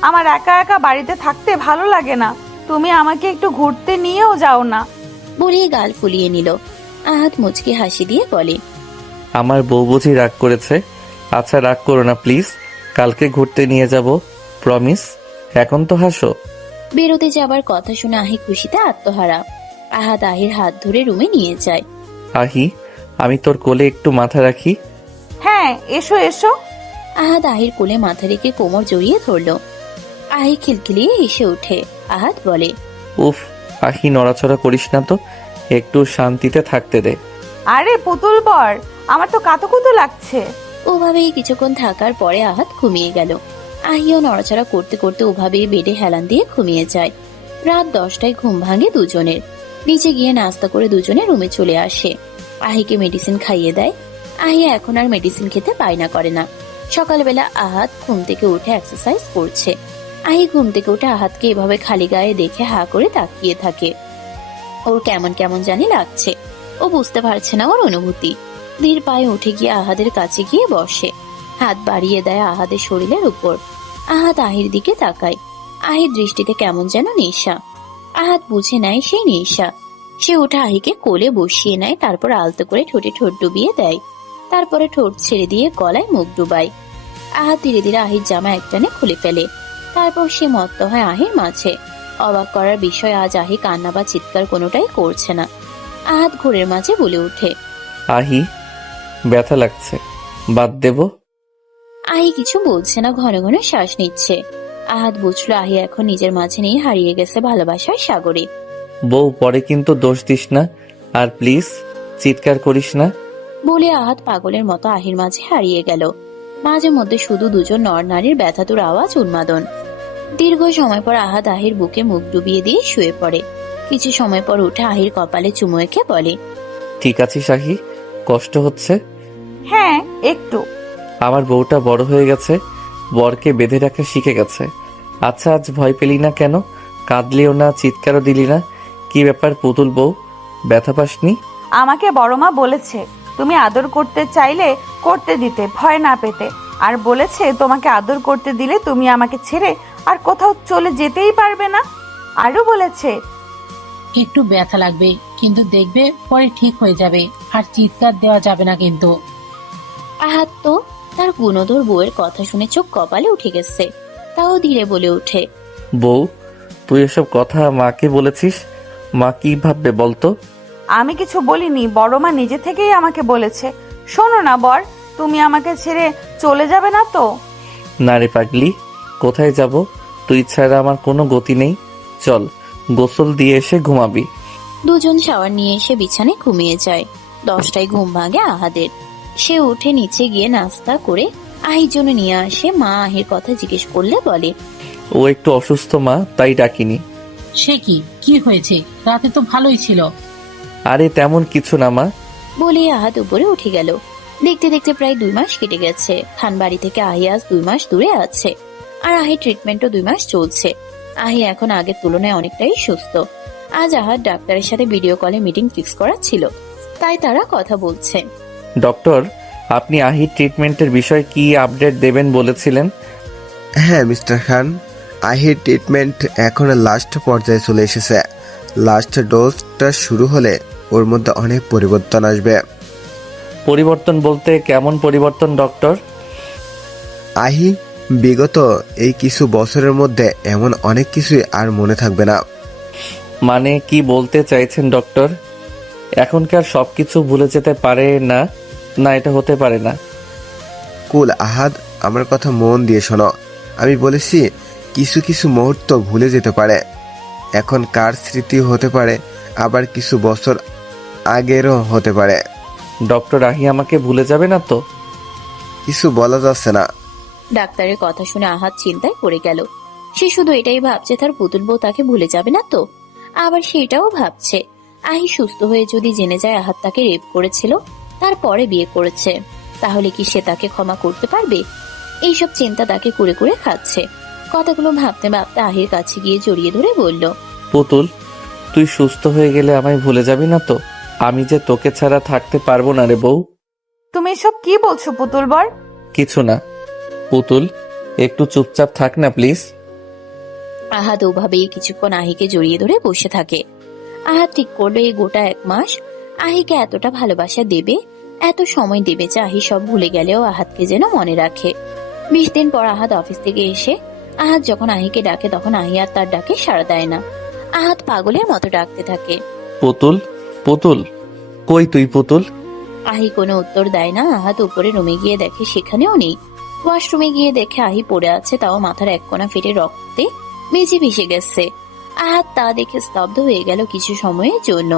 আমার একা একা বাড়িতে থাকতে ভালো লাগে না। তুমি আমাকে একটু ঘুরতে নিয়েও যাও না। বলেই গাল ফুলিয়ে নিল। আহাদ মুচকি হাসি দিয়ে বলে, আমার বউ বুঝি রাগ করেছে? আচ্ছা রাগ করো না প্লিজ, কালকে ঘুরতে নিয়ে যাব, প্রমিস। এখন তো হাসো। বেরোতে যাবার কথা শুনে আহি খুশিতে আত্মহারা। আহাদ আহির হাত ধরে রুমে নিয়ে যায়। আহি, আমি তোর কোলে একটু মাথা রাখি? হ্যাঁ, এসো এসো। আহাদ আহির কোলে মাথা রেখে কোমর জড়িয়ে ধরল। আহি খিলখিলিয়ে হেসে ওঠে। আহাদ বলে, উফ, আহি নড়াচড়া করিস না তো, একটু শান্তিতে থাকতে দে। আরে পুতুল বর, আমার তো কাতুকুতু লাগছে। ওভাবেই কিছুক্ষণ থাকার পরে আহাদ ঘুমিয়ে গেল। আহিও নড়াচড়া করতে করতে ওভাবেই বেডে হেলান দিয়ে ঘুমিয়ে যায়। রাত 10টায় ঘুম ভাঙে দুজনের। নিচে গিয়ে নাস্তা করে দুজনে রুমে চলে আসে। আহিকে মেডিসিন খাইয়ে দেয়। আহি এখন আর মেডিসিন খেতে বায়না করে না। সকালবেলা আহাদ ঘুম থেকে উঠে এক্সারসাইজ করছে। আহি ঘুম থেকে উঠে আহাদকে এভাবে খালি গায়ে দেখে হা করে তাকিয়ে থাকে। ওর কেমন কেমন জানি লাগছে। ও বুঝতে পারছে না ওর অনুভূতি। ধীর পায়ে উঠে গিয়ে আহাদের কাছে গিয়ে বসে। হাত বাড়িয়ে দেয় আহাদের শরীরের উপর। আহাদ আহির দিকে তাকায়। আহির দৃষ্টিতে কেমন যেন নেশা। আহাদ বুঝে নেয় সেই নেশা। সে উঠে আহিকে কোলে বসিয়ে নেয়, তারপর আলতো করে ঠোঁটে ঠোঁট ডুবিয়ে দেয়। তারপরে ঠোঁট ছেড়ে দিয়ে গলায় মুখ ডুবায়। আহাদ ধীরে ধীরে আহির জামা একটানে খুলে ফেলে। তারপর সে মত্ত হয় আহির মাঝে। অবাক করার বিষয়, আজ আহি কান্না বা চিৎকার কোনোটাই করছে না। আহাদ ঘোরের মাঝে বলে ওঠে, আহি, ব্যথা লাগছে, বাদ দেব? আহি কিছু বলছে না, ঘন ঘন শ্বাস নিচ্ছে। আহাদ বুঝলো আহি এখন নিজের মাঝে নেই, হারিয়ে গেছে ভালোবাসার সাগরে। বউ, পরে কিন্তু দোষ দিস না, আর প্লিজ চিৎকার করিস না। বলে আহাদ পাগলের মতো আহির মাঝে হারিয়ে গেল। মাঝে মধ্যে শুধু দুজন নর নারীর ব্যথাতুর আওয়াজ, উন্মাদন। দীর্ঘ সময় পর আহাদ আহির বুকে মুখ ডুবিয়ে দিয়ে শুয়ে পড়ে। কিছু সময় পর উঠে আহির কপালে চুমু এঁকে বলে, ঠিক আছিস আহি? কষ্ট হচ্ছে? হ্যাঁ, একটু। আমার বউটা বড় হয়ে গেছে, বরকে বেঁধে রাখা শিখে গেছে। আচ্ছা, আজ ভয় পেলি না কেন? কাঁদলিও না, চিৎকারও দিলি না, কি ব্যাপার পুতুল বউ, ব্যথা পাসনি? আমাকে বড় মা বলেছে তুমি আদর করতে চাইলে করতে দিতে, ভয় না পেতে। আর বলেছে তোমাকে আদর করতে দিলে তুমি আমাকে ছেড়ে আর কোথাও চলে যেতেই পারবে না। আরো বলেছে একটু ব্যথা লাগবে, কিন্তু দেখবে পরে ঠিক হয়ে যাবে, আর চিৎকার দেওয়া যাবে না কিন্তু। আহাদ তো তার গুণধর বউয়ের কথা শুনে চোখ কপালে উঠে গেছে। তাও ধীরে বলে ওঠে, বউ, তুই এসব কথা মাকে বলেছিস? মা কি ভাববে বলতো? আমি কিছু বলিনি, বড় মা নিজে থেকেই আমাকে বলেছে। শোনো না বর, তুমি আমাকে ছেড়ে চলে যাবে না তো? না রে পাগলি, কোথায় যাব? তুই ছাড়া আমার কোনো গতি নেই। চল, গোসল দিয়ে এসে ঘুমাবি। দুজন শাওয়ার নিয়ে এসে বিছানায় ঘুমিয়ে যায়। 10টায় ঘুম ভাঙে আহাদের। সে উঠে নিচে গিয়ে নাস্তা করে আহির জন্য নিয়ে আসে। মা আহির কথা জিজ্ঞেস করলে বলে, ও একটু অসুস্থ মা, তাই ডাকিনি। সে কি হয়েছে? রাতে তো ভালোই ছিল। আরে তেমন কিছু না মা। বলে আহাদ উপরে উঠে গেল। দেখতে দেখতে প্রায় 2 মাস কেটে গেছে। খানবাড়ি থেকে আহি আজ 2 মাস দূরে আছে, আর আহি ট্রিটমেন্টও 2 মাস চলছে। আহি এখন আগের তুলনায় অনেকটাই সুস্থ। আজ আহাদ ডাক্তারের সাথে ভিডিও কলে মিটিং ফিক্স করা ছিল, তাই তারা কথা বলছে। ডক্টর, আপনি আহির ট্রিটমেন্টের বিষয়ে কি আপডেট দেবেন বলেছিলেন? হ্যাঁ মিস্টার খান, আহির ট্রিটমেন্ট এখন লাস্ট পর্যায়ে চলে এসেছে। লাস্ট ডোজটা শুরু হলে ওর মধ্যে অনেক পরিবর্তন আসবে। পরিবর্তন বলতে কেমন পরিবর্তন ডক্টর? আহি বিগত এই কিছু বছরের মধ্যে এমন অনেক কিছুই আর মনে থাকবে না। মানে কি বলতে চাইছেন ডক্টর? এখনকার সবকিছু ভুলে যেতে পারে না? না, এটা হতে পারে না। কুল আহাদ, আমার কথা মন দিয়ে শোনো। আমি বলেছি কিছু কিছু মুহূর্ত ভুলে যেতে পারে। এখন কার স্মৃতি হতে পারে, আবার কিছু বছর আগেরও হতে পারে। ডক্টর, আহি আমাকে ভুলে যাবে না তো? কিছু বলা যাচ্ছে না। ডাক্তারের কথা শুনে আহাদ চিন্তায় পড়ে গেল। সে শুধু এটাই ভাবছে তার পুতুল বউ তাকে ভুলে যাবে না তো। আবার সেটাও ভাবছে আহি সুস্থ হয়ে যদি জেনে যায় আহাদ তাকে রেপ করেছিল, তারপরে বিয়ে করেছে, তাহলে কি সে তাকে ক্ষমা করতে পারবে? এইসব চিন্তা তাকে কুরে কুরে খাচ্ছে। কথাগুলো ভাবতে ভাবতে আহির কাছে গিয়ে জড়িয়ে ধরে বলল, পুতুল, তুই সুস্থ হয়ে গেলে আমায় ভুলে যাবি না তো? আমি যে তোকে ছাড়া থাকতে পারবো না রে বউ। তুমি এসব কি বলছো পুতুল বর? কিছু না পুতুল, একটু চুপচাপ থাক না প্লিজ। আহাদ ওভাবেই কিছুক্ষণ আহিকে জড়িয়ে ধরে বসে থাকে। আহাদ ঠিক করলো এই গোটা 1 মাস আহিকে এতটা ভালোবাসা দেবে, এত সময় দেবে যে আহি সব ভুলে গেলেও আহাদকে যেন মনে রাখে। 20 দিন পর আহাদ অফিস থেকে এসে আহাদ যখন আহিকে ডাকে তখন আহি আর তার ডাকে সাড়া দেয় না। আহাদ পাগলের মতো ডাকতে থাকে, পুতুল, পুতুল, কই তুই পুতুল? আহি কোনো উত্তর দেয় না। আহাদ উপরে রুমে গিয়ে দেখে সেখানেও নেই। ওয়াশরুমে গিয়ে দেখে আহি পড়ে আছে, তাও মাথার এক কোণা ফেটে রক্তে মেঝে ভেসে গেছে। আহাদ তা দেখে স্তব্ধ হয়ে গেল কিছু সময়ের জন্য।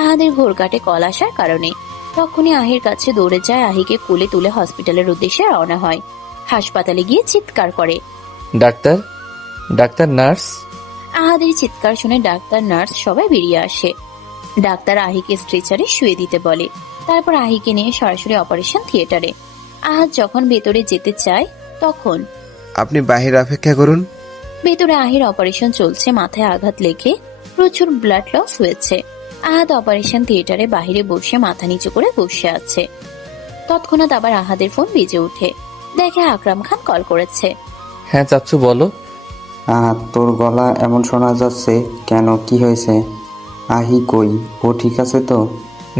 আহাদের ঘোর কাটে কল আসার কারণে। তখনই আহির কাছে দৌড়ে যায়, আহিকে কোলে তুলে হসপিটালের উদ্দেশ্যে রওনা হয়। হাসপাতালে গিয়ে চিৎকার করে, ডাক্তার, ডাক্তার, নার্স। আহাদের চিৎকার শুনে ডাক্তার, নার্স সবাই বেরিয়ে আসে। ডাক্তার আহিকে স্ট্রেচারে শুয়ে দিতে বলে, তারপর আহিকে নিয়ে সরাসরি অপারেশন থিয়েটারে। আহাদ যখন ভেতরে যেতে চায় তখন আপনি বাহিরে অপেক্ষা করুন। ভেতরে আহির অপারেশন চলছে। মাথায় আঘাত লেগে প্রচুর ব্লাড লস হয়েছে। আহাদ অপারেশন থিয়েটারে বাহিরে বসে মাথা নিচু করে বসে আছে। তৎক্ষণাৎ আবার আহাদের ফোন বেজে ওঠে। দেখে আকরাম খান কল করেছে। হ্যাঁ চাচ্ছু বলো। তোর গলা এমন শোনা যাচ্ছে কেন? কি হয়েছে? আহি কই? ও ঠিক আছে তো?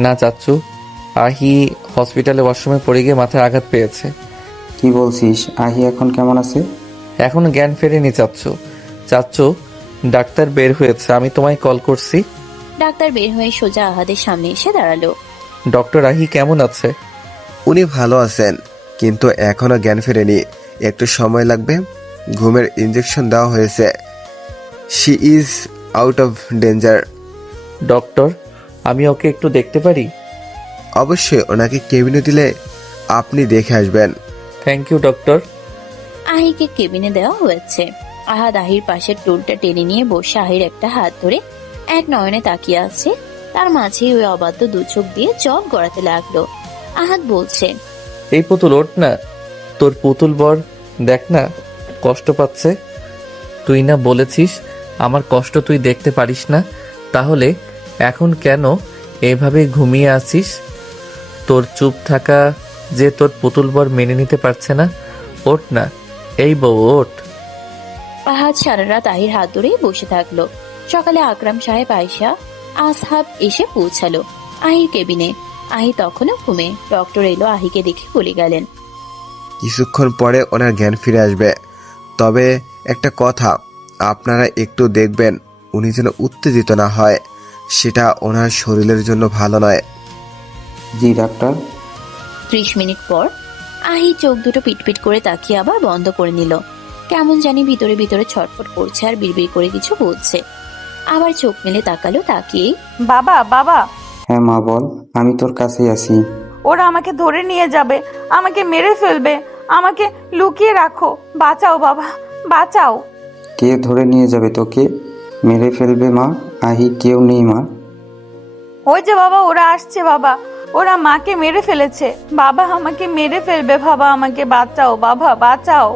না চাচ্ছু, আহি হসপিটালে ওয়াশরুমে পড়ে গিয়ে মাথায় আঘাত পেয়েছে। কি বলছিস? আহি এখন কেমন আছে? এখন জ্ঞান ফেরেনি চাচ্ছু। চাচ্ছু, ডাক্তার বের হয়েছে, আমি তোমায় কল করছি। ডাক্তার বের হয়ে সোজা আহাদের সামনে এসে দাঁড়ালো। ডক্টর, আহি কেমন আছে? উনি ভালো আছেন, কিন্তু এখনো জ্ঞান ফেরেনি। একটু সময় লাগবে। ঘুমের ইঞ্জেকশন দেওয়া হয়েছে। She is out of danger. Doctor, আমি ওকে একটু দেখতে পারি? অবশ্যই, ওনাকে কেবিনে দিলে আপনি দেখে আসবেন। Thank you doctor. আহিকে কেবিনে দেওয়া হয়েছে। আহাদ আহির পাশের টুলটা টেনে নিয়ে বসে আহির একটা হাত ধরে এক নয়নে তাকিয়ে আছে। তার মাঝে ওই অবাধ্য 2 চোখ দিয়ে জল গড়াতে লাগলো। আহাদ বলছে, এই পুতুল ওঠ না, তোর পুতুল বর দেখ না কষ্ট পাচ্ছে। তুই না বলেছিস আমার কষ্ট তুই দেখতে পারিস না, তাহলে এখন কেন এভাবে ঘুমিয়ে আছিস? তোর চুপ থাকা যে তোর পুতুল বর মেনে নিতে পারছে না। ওঠ না, এই বউ ওঠ। আহাদ সারা রাত আহির হাত ধরেই বসে থাকলো। সকালে আকরাম সাহেব, আয়েশা, আসহাব এসে পৌঁছালো আহির কেবিনে। আহি তখনও ঘুমে। ডক্টর এলো, আহিকে দেখে বলে গেলেন, কিছুক্ষণ পরে ওনার জ্ঞান ফিরে আসবে। তবে একটা কথা, আপনারা একটু দেখবেন উনি যেন উত্তেজিত না হয়। সেটা ওনার শরীরের জন্য ভালো নয়। জি ডাক্তার। 30 মিনিট পর আহি চোখ দুটো পিটপিট করে তাকিয়ে আবার বন্ধ করে নিল। কেমন জানি ভিতরে ভিতরে ছটফট করছে আর বিড়বিড় করে কিছু বলছে। আবার চোখ মেলে তাকালো। তাকিয়ে, বাবা, বাবা। হ্যাঁ মা বল, আমি তোর কাছেই আছি। ওরা আমাকে ধরে নিয়ে যাবে, আমাকে মেরে ফেলবে, আমাকে লুকিয়ে রাখো, বাঁচাও বাবা, বাঁচাও। কে ধরে নিয়ে যাবে তোকে? মেরে ফেলবে মা। আহি কেউ নেই মা। ওই যে বাবা, ওরা আসছে বাবা, ওরা মাকে মেরে ফেলেছে বাবা, আমাকে মেরে ফেলবে বাবা, আমাকে বাঁচাও বাবা, বাঁচাও।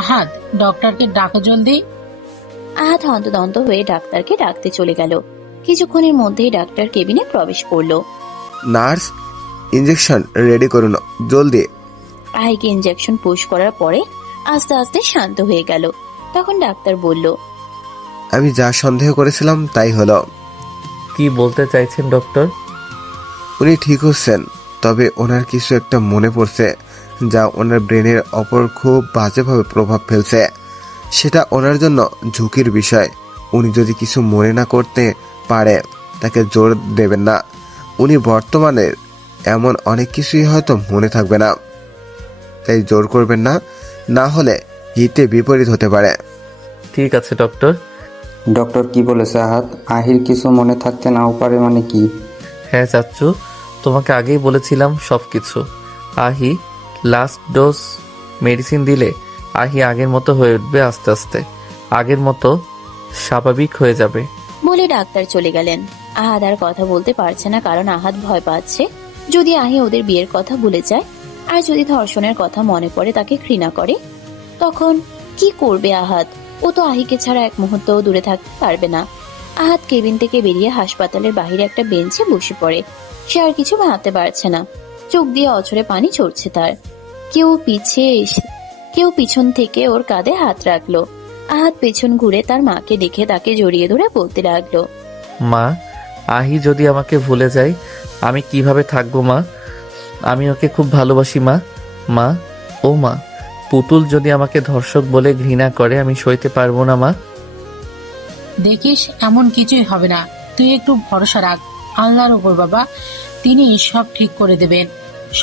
আহাদ, ডক্টরকে ডাকো জলদি। আহাদ হন্তদন্ত হয়ে ডাক্তারকে ডাকতে চলে গেল। কিছুক্ষণের মধ্যেই ডাক্তার কেবিনে প্রবেশ করলো। নার্স, ইঞ্জেকশন রেডি করুন জলদি। আহিকে ইনজেকশন পুশ করার পরে আস্তে আস্তে শান্ত হয়ে গেল। তখন ডাক্তার বলল, আমি যা সন্দেহ করেছিলাম তাই হলো। কি বলতে চাইছেন ডক্টর? উনি ঠিক হচ্ছেন, তবে ওনার কিছু একটা মনে পড়ছে যা ওনার ব্রেনের ওপর খুব বাজেভাবে প্রভাব ফেলছে। সেটা ওনার জন্য ঝুঁকির বিষয়। উনি যদি কিছু মনে না করতে পারে তাকে জোর দেবেন না। উনি বর্তমানে এমন অনেক কিছুই হয়তো মনে থাকবে না, তাই জোর করবেন না, না হলে হিতে বিপরীত হতে পারে। ঠিক আছে ডক্টর। ডক্টর কি বলেছে আহাদ? আহির কিছু মনে থাকতে নাও পারে মানে কি? হ্যাঁ চাচ্চু, তোমাকে আগেই বলেছিলাম সব কিছু। আহি লাস্ট ডোজ মেডিসিন দিলে আহি আগের মতো হয়ে উঠবে, আস্তে আস্তে আগের মতো স্বাভাবিক হয়ে যাবে। বলে ডাক্তার চলে গেলেন। আহাদ আর কথা বলতে পারছে না, কারণ আহাদ ভয় পাচ্ছে যদি আহি ওদের বিয়ের কথা ভুলে যায়, আর যদি ধর্ষণের কথা মনে পড়ে তাকে ঘৃণা করে, তখন কি করবে আহাদ? ও তো আহিকে ছাড়া এক মুহূর্তও দূরে থাকতে পারবে না। আহাদ কেবিন থেকে বেরিয়ে হাসপাতালের বাইরে একটা বেঞ্চে বসে পড়ে। সে আর কিছু ভাবতে পারছে না। চোখ দিয়ে অঝরে পানি ঝরছে তার। কেউ পিছন থেকে ওর কাঁধে হাত রাখলো। আহাদ পেছন ঘুরে তার মাকে দেখে তাকে জড়িয়ে ধরে বলতে লাগলো, মা, আহি যদি আমাকে ভুলে যায় আমি কিভাবে থাকবো মা? আমি ওকে খুব ভালোবাসি মা। মা, ও মা, পুতুল যদি আমাকে ধর্ষক বলে ঘৃণা করে আমি সইতে পারবো না মা। দেখিস, এমন কিছুই হবে না। তুই একটু ভরসা রাখ আল্লাহর উপর বাবা, তিনি সব ঠিক করে দেবেন।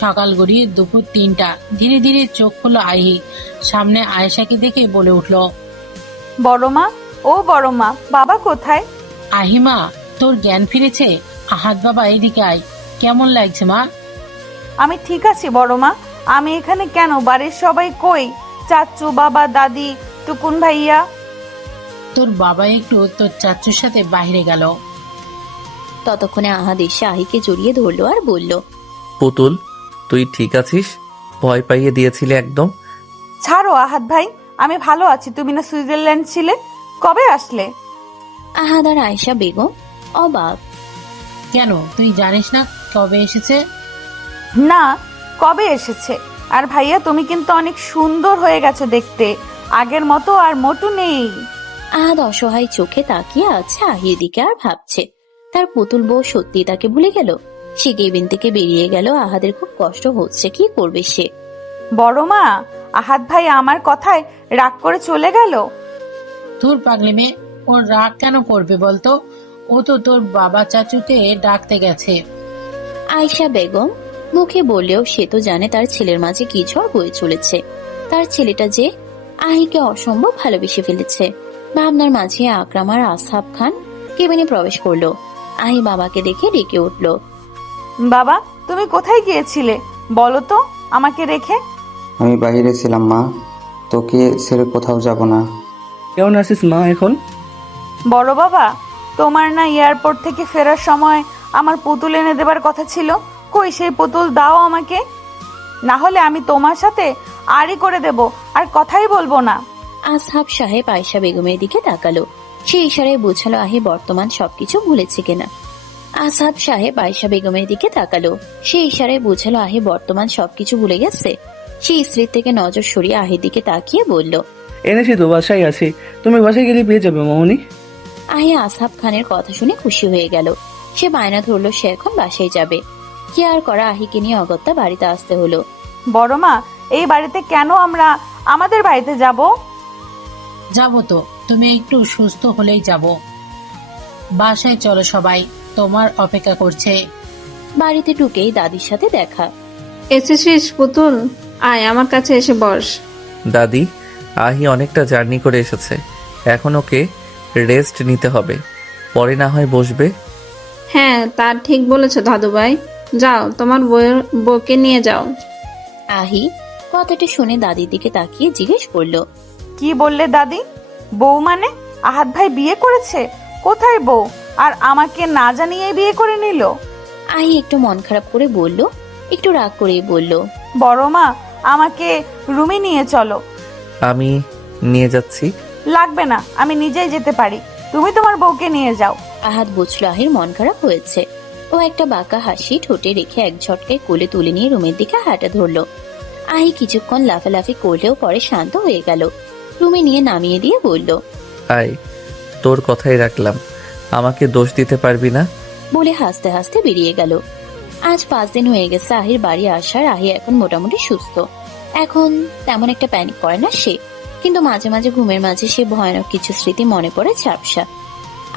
সকাল গড়িয়ে দুপুর 3টা। ধীরে ধীরে চোখ খুললো আহি। সামনে আয়েশাকে দেখে বলে উঠল, বড় মা, ও বড় মা, বাবা কোথায়? আহিমা, তোর জ্ঞান ফিরেছে? আহাদ বাবা, এদিকে আয়। কেমন লাগছে মা? আমি ঠিক আছি বড় মা। আমি এখানে কেন? বাড়ির সবাই কই? চাচু, বাবা, দাদি, টুকুন ভাইয়া? তোর বাবা একটু তোর চাচুর সাথে বাইরে গেল। ততক্ষণে আহাদ এসে আহিকে জড়িয়ে ধরলো আর বলল, পুতুল, তুই ঠিক আছিস? ভয় পাইয়ে দিয়েছিলে একদম। ছাড়ো আহাদ ভাই, আমি ভালো আছি। তুমি না সুইজারল্যান্ড ছিলে, কবে আসলে? আহাদ আর আয়েশা বেগম অবাক। কেন, তুই জানিস না কবে এসেছে? না, কবে এসেছে? আর ভাইয়া, তুমি কিন্তু অনেক সুন্দর হয়ে গেছো দেখতে, আগের মতো আর মোটু নেই। আহাদ অসহায় চোখে তাকিয়ে আছে আহির দিকে আর ভাবছে তার পুতুল বউ সত্যি তাকে ভুলে গেল। সে কেবিন থেকে বেরিয়ে গেল। আহাদের খুব কষ্ট হচ্ছে, কি করবে সে? বড় মা, আহাদ ভাই আমার কথায় রাগ করে চলে গেল। তোর পাগলি মেয়ে, ওর রাগ কেন করবে বলতো? ও তো তোর বাবা চাচুকে ডাকতে গেছে। আয়েশা বেগম মুখে বললেও সে তো জানে তার ছেলের মাঝে কি ঝড় বয়ে চলেছে। তার ছেলেটা যে আহিকে অসম্ভব ভালোবেসে ফেলেছে। ভাবনার মাঝে আকরাম আর আসহাব খান কেবিনে প্রবেশ করলো। আহি বাবাকে দেখে ডেকে উঠল, বাবা, তুমি কোথায় গিয়েছিলে বলো তো আমাকে রেখে? আমি বাইরে ছিলাম মা, তোকে ছেড়ে কোথাও যাব না। কেমন আছিস মা এখন? বড় বাবা, তোমার না এয়ারপোর্ট থেকে ফেরার সময় আমার পুতুল এনে দেবার কথা ছিল? কই সেই পুতুল? দাও আমাকে, না হলে আমি তোমার সাথে আড়ি করে দেব, আর কথাই বলবো না। আসহাব সাহেব আয়েশা বেগমের দিকে তাকালো। সে ইশারায় বোঝালো আহি বর্তমান সবকিছু ভুলেছে কিনা। আসহাব সাহেব আয়েশা বেগমের দিকে তাকালো। সে ইশারায় বোঝালো আহি বর্তমান সবকিছু ভুলে গেছে। সে স্ত্রীর থেকে নজর সরিয়ে আহির দিকে তাকিয়ে বলল, এনেছি তো, বাসায় আছি। তুমি বাসায় গেলে পেয়ে যাবে মামনি। আহি আসহাব খানের কথা শুনে খুশি হয়ে গেল। সে বায়না ধরলো সে এখন বাসায় যাবে। কি আর করা, আহিকে নিয়ে অগত্যা বাড়িতে আসতে হলো। বড় মা, এই বাড়িতে কেন আমরা আমাদের বাড়িতে যাব? যাবো তো, তুমি একটু সুস্থ হলেই যাব। বাসায় চলো সবাই, তোমার অপেক্ষা করছে। বাড়িতে ঢুকেই দাদির সাথে দেখা। এসেছিস পুতুল? আয় আমার কাছে এসে বস। দাদি, আহি অনেকটা জার্নি করে এসেছে, এখন ওকে রেস্ট নিতে হবে, পরে না হয় বসবে। হ্যাঁ, তা ঠিক বলেছো দাদু ভাই। যাও, তোমার বউকে নিয়ে যাও। আহি কথাটা শুনে দাদির দিকে তাকিয়ে জিজ্ঞেস করলো, কি বললে দাদি? বউ মানে? আহাদ ভাই বিয়ে করেছে? কোথায় বউ? আর আমাকে না জানিয়ে বিয়ে করে নিল? আহি একটু মন খারাপ করে বলল, একটু রাগ করেই বলল। বড় মা, আমাকে রুমে নিয়ে চলো। আমি নিয়ে যাচ্ছি। লাগবে না, আমি নিজেই যেতে পারি। তুমি তোমার বউকে নিয়ে যাও। আহাদ বুঝলো আহির মন খারাপ হয়েছে। ও একটা বাঁকা হাসি ঠোঁটে রেখে এক ঝটকায় কোলে তুলে নিয়ে রুমের দিকে হাঁটা ধরলো। আহি কিছুক্ষণ লাফালাফি করলেও পরে শান্ত হয়ে গেল। রুমে নিয়ে নামিয়ে দিয়ে বলল, আয়, তোর কথাই রাখলাম, আমাকে দোষ দিতে পারবি না। বলে হাসতে হাসতে বেরিয়ে গেল। আজ 5 দিন হয়ে গেছে আহির বাড়ি আসার। আহি এখন মোটামুটি সুস্থ। এখন তেমন একটা প্যানিক করে না সে, কিন্তু মাঝে মাঝে ঘুমের মাঝে সে ভয়ানক কিছু স্মৃতি মনে পড়ে ঝাপসা।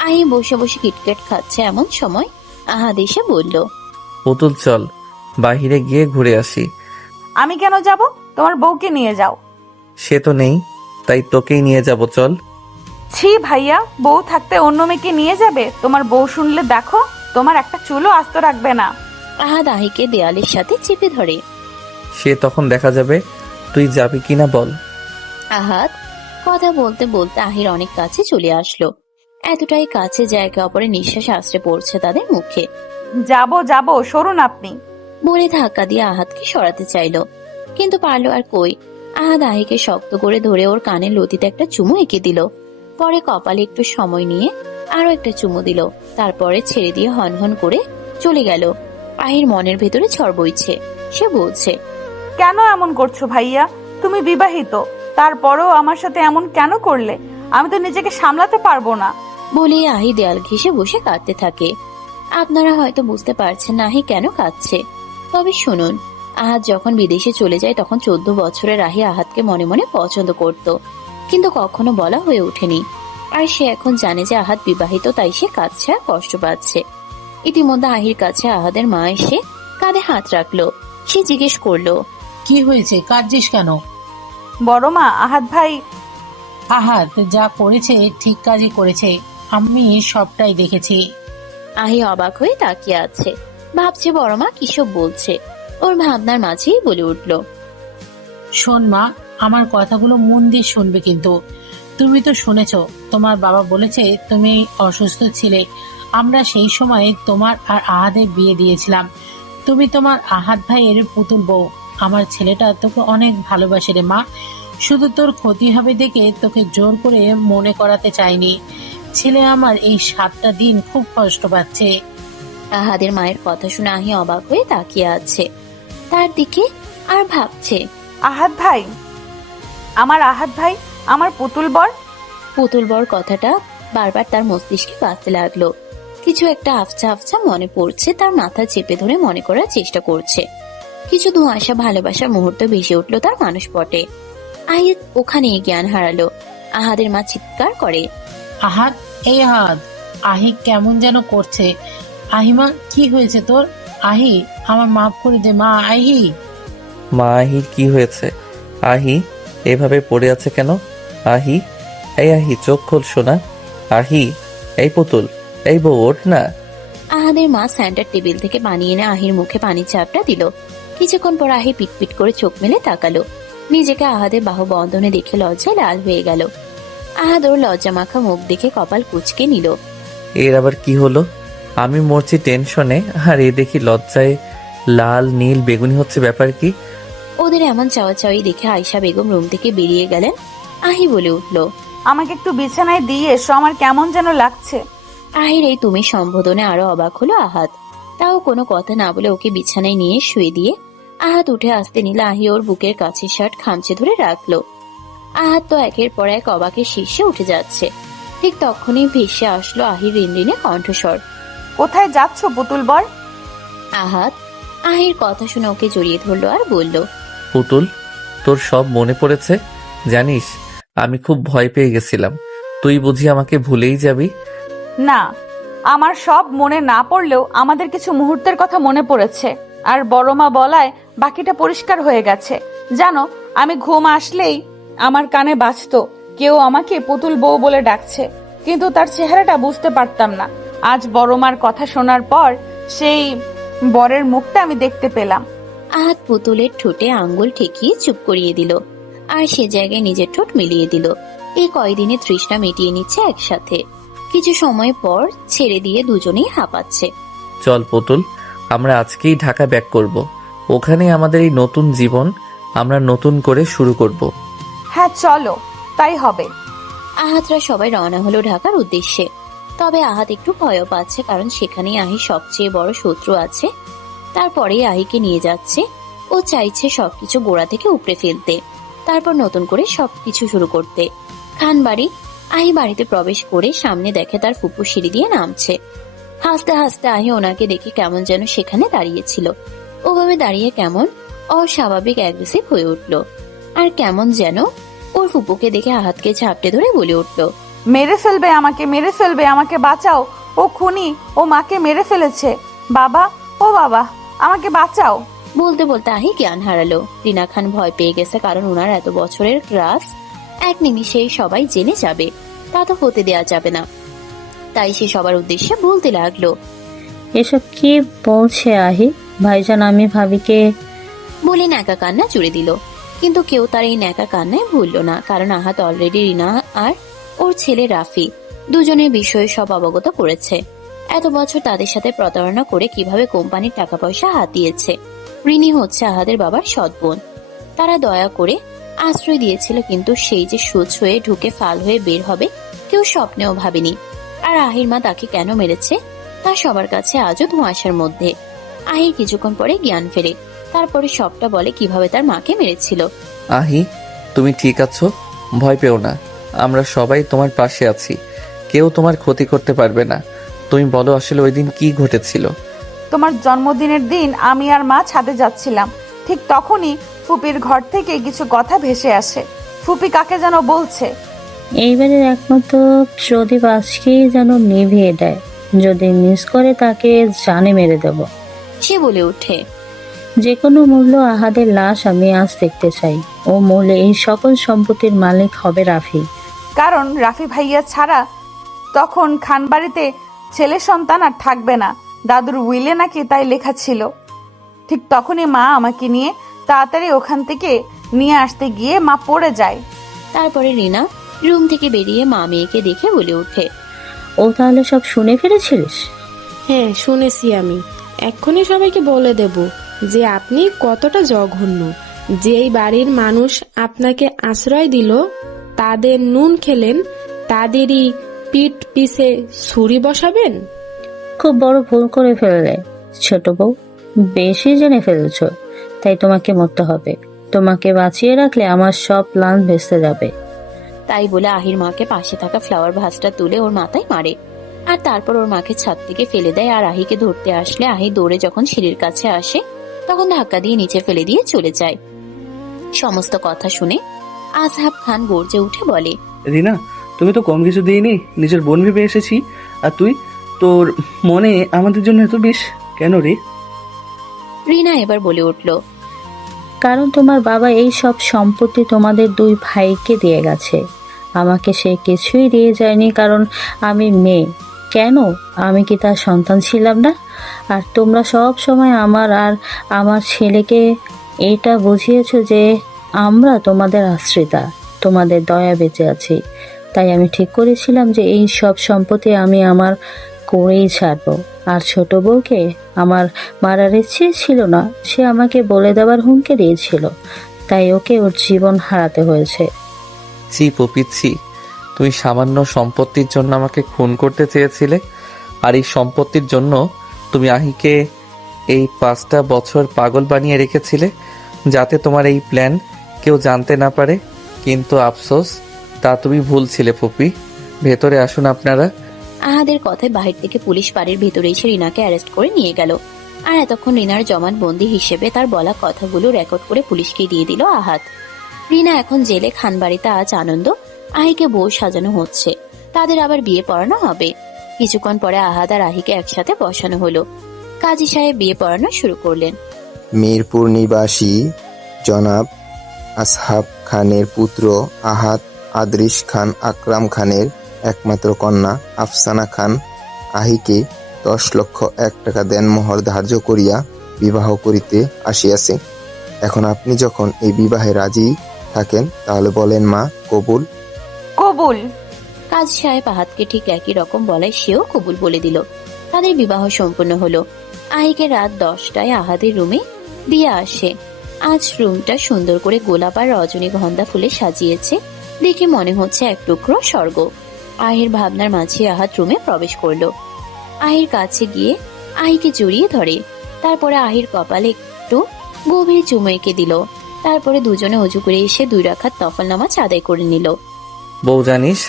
আহি বসে বসে কিটকেট খাচ্ছে, এমন সময় আহাদ এসে বলল, পুতুল চল, বাহিরে গিয়ে ঘুরে আসি। আমি কেন যাব? তোমার বউকে নিয়ে যাও। সে তো নেই, তাই তোকেই নিয়ে যাব, চল। ছি ভাইয়া, বউ থাকতে অন্য মেয়েকে নিয়ে যাবে? তোমার বউ শুনলে দেখো, তোমার একটা চুলও আস্ত রাখবে না। আহাদ আহিকে দেয়ালের সাথে চেপে ধরে। সে তখন দেখা যাবে, তুই যাবি কিনা বল। আহাদ কথা বলতে বলতে আহির অনেক কাছে চলে আসলো। এতটাই কাছে যে একে অপরের নিঃশ্বাস আশ্রে পড়ছে তাদের মুখে। যাব যাব, সরুন আপনি। বলে ধাক্কা দিয়ে আহাদকে সরাতে চাইলো, কিন্তু পারলো আর কই। আহাদ আহিকে শক্ত করে ধরে ওর কানের লতিতে একটা চুমু এঁকে দিল। পরে কপালে একটু সময় নিয়ে আরো একটা চুমু দিল। তারপরে ছেড়ে দিয়ে হনহন করে চলে গেল। আহির মনের ভেতরে ঝড় বইছে। সে বলছে, কেন এমন করছো ভাইয়া? তুমি বিবাহিত, তারপরেও আমার সাথে এমন কেন করলে? আমি তো নিজেকে সামলাতে পারবো না। বলে আহি দেয়াল ঘেঁষে বসে কাঁদতে থাকে। আপনারা হয়তো বুঝতে পারছেন না আহি কেন কাঁদছে, তবে শুনুন। আহাদ যখন বিদেশে চলে যায় তখন 14 বছরের আহি আহাদকে মনে মনে পছন্দ করত, কিন্তু কখনো বলা হয়ে ওঠেনি। আর সে এখন জানে যে আহাদ বিবাহিত, তাই সে কাঁদছে আর কষ্ট পাচ্ছে। ইতিমধ্যে আহির কাছে আহাদের মা এসে কাঁধে হাত রাখলো। সে জিজ্ঞেস করলো, কি হয়েছে, কাঁদছিস কেন? বড় মা, আহাদ ভাই। আহাদ যা করেছে ঠিক কাজই করেছে, আমি সবটাই দেখেছি। আহি অবাক হয়ে তাকিয়ে আছে, ভাবছে বড় মা কিসব বলছে। ওর ভাবনার মাঝেই বলে উঠলো, শোন মা, আমার কথাগুলো মন দিয়ে শুনবে কিন্তু। তুমি তো শুনেছ, তোমার বাবা বলেছে তুমি অসুস্থ ছিলে। আমরা সেই সময় তোমার আর আহাদের বিয়ে দিয়েছিলাম। তুমি তোমার আহাদ ভাইয়ের পুতুল বউ। আমার ছেলেটা তোকে অনেক ভালোবাসে রে মা। শুধু তোর ক্ষতি হবে দেখে তোকে জোর করে মনে করাতে চাইনি। ছেলে আমার এই 7টা দিন খুব কষ্ট পাচ্ছে। আহাদের মায়ের কথা শুনে আহি অবাক হয়ে তাকিয়ে আছে তার দিকে আর ভাবছে, আহাদ ভাই, আমার আহাদ ভাই, আমার পুতুল বর। পুতুল বর কথাটা বারবার তার মস্তিষ্কে বাজতে লাগলো। কিছু একটা আফছা আফছা মনে পড়ছে, তার মাথা চেপে ধরে মনে করার চেষ্টা করছে। কিছু ধোঁয়াশা ভালোবাসার মুহূর্ত ভেসে উঠলো তার মানসপটে। আহি ওখানেই জ্ঞান হারালো। আহাদের মা চিৎকার করে, আহাদ, এই আহাদ। আহি কেমন যেন করছে। আহিমা, কি হয়েছে তোর? আহি, আমার মাফ করে দে মা। আহি। মা, আহির কি হয়েছে? আহি এভাবে পড়ে আছে কেন? আহি, এই আহি, চোখ খোল সোনা। আহি, এই পুতুল, এই বউ, ওঠ না। আহাদের মা সেন্টার টেবিল থেকে পানি এনে আহির মুখে পানি চাপটা দিল। কিছুক্ষণ পর আহি পিটপিট করে চোখ মেলে তাকালো। নিজেকে আহাদের বাহু বন্ধনে দেখে লজ্জায় লাল হয়ে গেল। আহাদ ওর লজ্জা মাখা মুখ দেখে কপাল কুঁচকে নিল। এর আবার কি হলো? আমি মরছি টেনশনে, আর এ দেখি লজ্জায় লাল নীল বেগুনি হচ্ছে, ব্যাপার কি? ওদের এমন চাওয়াচাওয়ি দেখে আয়শা বেগম রুম থেকে বেরিয়ে গেলেন। আহি বলে উঠল, আমাকে একটু বিছানায় দিয়ে এসো, আমার কেমন যেন লাগছে। আহির এই তুমি সম্বোধনে আরো অবাক হলো আহাদ। তাও কোনো কথা না বলে ওকে বিছানায় নিয়ে শুয়ে দিয়ে আহাদ উঠে আসতে নিল। আহি ওর বুকের কাছে শার্ট খামচে ধরে রাখলো। আহাদ তো একের পর এক অবাকের শীর্ষে উঠে যাচ্ছে। ঠিক তখনই ভেসে আসলো আহির রিনরিনে কণ্ঠস্বর, কোথায় যাচ্ছ পুতুল বর? আহাদ আহির কথা শুনে ওকে জড়িয়ে ধরলো আর বলল, পুতুল, তোর সব মনে পড়েছে? জানিস, আমি খুব ভয় পেয়ে গেছিলাম। তুই বুঝি আমাকে ভুলেই যাবি? না, আমার সব মনে না পড়লেও আমাদের কিছু মুহূর্তের কথা মনে পড়েছে, আর বড় মা বলায় বাকিটা পরিষ্কার হয়ে গেছে। জানো, আমি ঘুম আসলেই আমার কানে বাজতো কেউ আমাকে পুতুল বউ বলে ডাকছে, কিন্তু তার চেহারাটা বুঝতে পারতাম না। আজ বড় মার কথা শোনার পর সেই বরের মুখটা আমি দেখতে পেলাম। আহাদ পুতুলের ঠোঁটে আঙ্গুল ঠেকিয়ে চুপ করিয়ে দিল, আর সে জায়গায় নিজের ঠোঁট মিলিয়ে দিল। এই কয়দিনে তৃষ্ণা মিটিয়ে নিচ্ছে একসাথে। কিছু সময় পর ছেড়ে দিয়ে দুজনেই হাঁপাচ্ছে। চল পুতুল, আমরা আজকেই ঢাকা ব্যাক করব। ওখানে আমাদের এই নতুন জীবন আমরা নতুন করে শুরু করব। হ্যাঁ চলো, তাই হবে। আহাতরা সবাই রওনা হলো ঢাকার উদ্দেশ্যে। তবে আহাত একটু ভয়ও পাচ্ছে, কারণ সেখানেই আহির সবচেয়ে বড় শত্রু আছে। তারপরে আহিকে নিয়ে যাচ্ছে। ও চাইছে সবকিছু গোড়া থেকে উপড়ে ফেলতে, তারপর নতুন করে সবকিছু শুরু করতে। খানবাড়ি। আহি বাড়িতে প্রবেশ করে সামনে দেখে তার ফুপু সিঁড়ি দিয়ে নামছে। হাসতে হাসতে আহি ওনাকে দেখে কেমন যেন সেখানে দাঁড়িয়েছিল। ওভাবে দাঁড়িয়ে কেমন অস্বাভাবিক অ্যাগ্রেসিভ হয়ে উঠল। আর কেমন যেন ওর ফুপুকে দেখে আহাতকে ঝাপটে ধরে বলে উঠল, মেরে ফেলবে আমাকে, মেরে ফেলবে আমাকে, বাঁচাও, ও খুনি, ও মাকে মেরে ফেলেছে, বাবা, ও বাবা, আমাকে বাঁচাও। বলতে বলতে আহি জ্ঞান হারালো। রিনা খান ভয় পেয়ে গেছে, কারণ ওনার এত বছরের ক্লাস এক নিমিষেই সবাই জেনে যাবে, তা তো হতে দেয়া যাবে না। তাই সে সবার উদ্দেশ্যে বলতে লাগলো, এসব কি বলছে আহি ভাইজান? আমি ভাবিকে বলে ন্যাকা কান্না জুড়ে দিল। কিন্তু কেউ তার এই ন্যাকা কান্নায় ভুলল না, কারণ আহাত অলরেডি রিনা আর ওর ছেলে রাফি দুজনের বিষয়ে সব অবগত করেছে। এত বছর তাদের সাথে প্রতারণা করে কিভাবে কোম্পানির টাকা পয়সা হাতিয়েছে। রিনি হচ্ছে আহাদের বাবার সৎ বোন। তারা দয়া করে আশ্রয় দিয়েছিল, কিন্তু সেই যে সুচ হয়ে ঢুকে ফাল হয়ে বের হবে কেউ স্বপ্নেও ভাবেনি। আর আহির মা তাকে কেন মেরেছে তা সবার কাছে আজও ধোঁয়াশার মধ্যে। আহির কিছুক্ষণ পরে জ্ঞান ফেরে, তারপরে সবটা বলে কিভাবে তার মাকে মেরেছিল। আহি, তুমি ঠিক আছো? ভয় পেও না, আমরা সবাই তোমার পাশে আছি। কেউ তোমার ক্ষতি করতে পারবে না। তুমি বলো আসলে ওই দিন কি ঘটেছিল? তোমার জন্মদিনের দিন আমি আর মা ছাদে যাচ্ছিলাম। ঠিক তখনই ফুপির ঘর থেকে কিছু কথা ভেসে আসে। ফুপি কাকে যেন বলছে। এইবারের একমাত্র প্রদীপ আজকেই যেন নিভিয়ে দেয়, যদি মিস করে তাকে জানে মেরে দেব। সে বলে ওঠে, যে কোনো মূল্য আহাদের লাশ আমি আজ দেখতে চাই। ও মূল্যে এই সকল সম্পত্তির মালিক হবে রাফি। কারণ রাফি ভাইয়া ছাড়া তখন খানবাড়িতে ছেলে সন্তান আর থাকবে না। দাদুর উইলে নাকি তাই লেখা ছিল। ঠিক তখনই মা আমাকে নিয়ে তাড়াতাড়ি ওখান থেকে নিয়ে আসতে গিয়ে মা পড়ে যায়। তারপরে রিনা রুম থেকে বেরিয়ে মা মেয়েকে দেখে বলে ওঠে, ও তাহলে সব শুনে ফেলেছিলিস? হ্যাঁ, শুনেছি আমি। এক্ষুনি সবাইকে বলে দেব যে আপনি কতটা জঘন্য। যেই বাড়ির মানুষ আপনাকে আশ্রয় দিল, তাদের নুন খেলেন, তাদেরই পিঠ পিছে ছুরি বসাবেন। খুব বড় ভুল করে ফেললে ছোট বউ, বেশি জেনে ফেলেছ। তাই তোমাকে মরতে হবে। তোমাকে বাঁচিয়ে রাখলে আমার সব প্ল্যান ভেস্তে যাবে। তাই বলে আহির মাকে পাশে থাকা ফ্লাওয়ার ভাসটা তুলে ওর মাথায় মারে। আর তারপর ওর মাকে ছাদ থেকে ফেলে দেয়। আর আহিকে ধরতে আসলে আহি দৌড়ে যখন সিঁড়ির কাছে আসে তখন ধাক্কা দিয়ে নিচে ফেলে দিয়ে চলে যায়। সমস্ত কথা শুনে আজহাব খান গর্জে উঠে বলে, রিনা, তুমি তো কম কিছু দিইনি, নিজের বোন ভেবে এসেছি। আর তুই, তোর মনে আমাদের জন্য এত বেশ কেন রে? রিনা এবার বলে উঠল, কারণ তোমার বাবা এই সব সম্পত্তি তোমাদের দুই ভাইকে দিয়ে গেছে। আমাকে সে কিছুই দিয়ে যায়নি, কারণ আমি মেয়ে। কেন, আমি কি তার সন্তান ছিলাম না? আর তোমরা সব সময় আমার আর আমার ছেলেকে এটা বুঝিয়েছো যে আমরা তোমাদের আশ্রিতা, তোমাদের দয়া বেঁচে আছি। তাই আমি ঠিক করেছিলাম যে এই সব সম্পত্তি আমি আমার করেই ছাড়বো। আর ছোট বউকে আমার মারার ইচ্ছে ছিল না, সে আমাকে বলে দেওয়ার হুমকি দিয়েছিল, তাই ওকে ওর জীবন হারাতে হয়েছে। ছি পপি, ছি। তুমি সামান্য সম্পত্তির জন্য আমাকে খুন করতে চেয়েছিলে। আর এই সম্পত্তির জন্য তুমি আহিকে এই 5টা বছর পাগল বানিয়ে রেখেছিলে, যাতে তোমার এই প্ল্যান কেউ জানতে না পারে। কিন্তু আফসোস, তা তুমি ভুল ছিলে পপি। ভেতরে আসুন আপনারা। আহাদের কথায় বাহির থেকে পুলিশ বাড়ির ভেতরে এসে রিনাকে অ্যারেস্ট করে নিয়ে গেল। আর এতক্ষণ রিনার জমানবন্দি হিসেবে তার বলা কথাগুলো রেকর্ড করে পুলিশকে দিয়ে দিল আহাদ। রিনা এখন জেলে। খানবাড়িতে আজ আনন্দ। আহিকে বউ সাজানো হচ্ছে, তাদের আবার বিয়ে পড়ানো হবে। কিছুক্ষণ পরে আহাদ আর আহিকে একসাথে বসানো হলো। কাজী সাহেব বিয়ে পড়ানো শুরু করলেন। মিরপুর নিবাসী জনাব আসহাব খানের পুত্র আহাদ আদরিস খান আকরাম খানের একমাত্র কন্যা আফসানা খান আহিকে 10 লক্ষ 1 টাকা দেনমোহর ধার্য করিয়া বিবাহ করিতে আসিয়াছে। এখন আপনি যখন এই বিবাহে রাজি থাকেন, তাহলে বলেন মা, কবুল? কবুল। কাজী সাহেব আহাদকে ঠিক একই রকম বলায় সেও কবুল বলে দিল। তাদের বিবাহ সম্পন্ন হলো। আহিকে রাত 10টায় আহাদের রুমে দিয়ে আসে। আজ রুমটা সুন্দর করে গোলাপ আর রজনীগন্ধা ফুলে সাজিয়েছে, দেখে মনে হচ্ছে এক টুকরো স্বর্গ। আহির ভাবনার মাঝে আহাদ রুমে প্রবেশ করলো। আহির কাছে গিয়ে আহিকে জড়িয়ে ধরে, তারপরে আহির কপালে একটু গভীর চুমু এঁকে দিল। তারপরে দুজনে অজু করে এসে 2 রাকাত নফল নামাজ আদায় করে নিল। বউ জানিস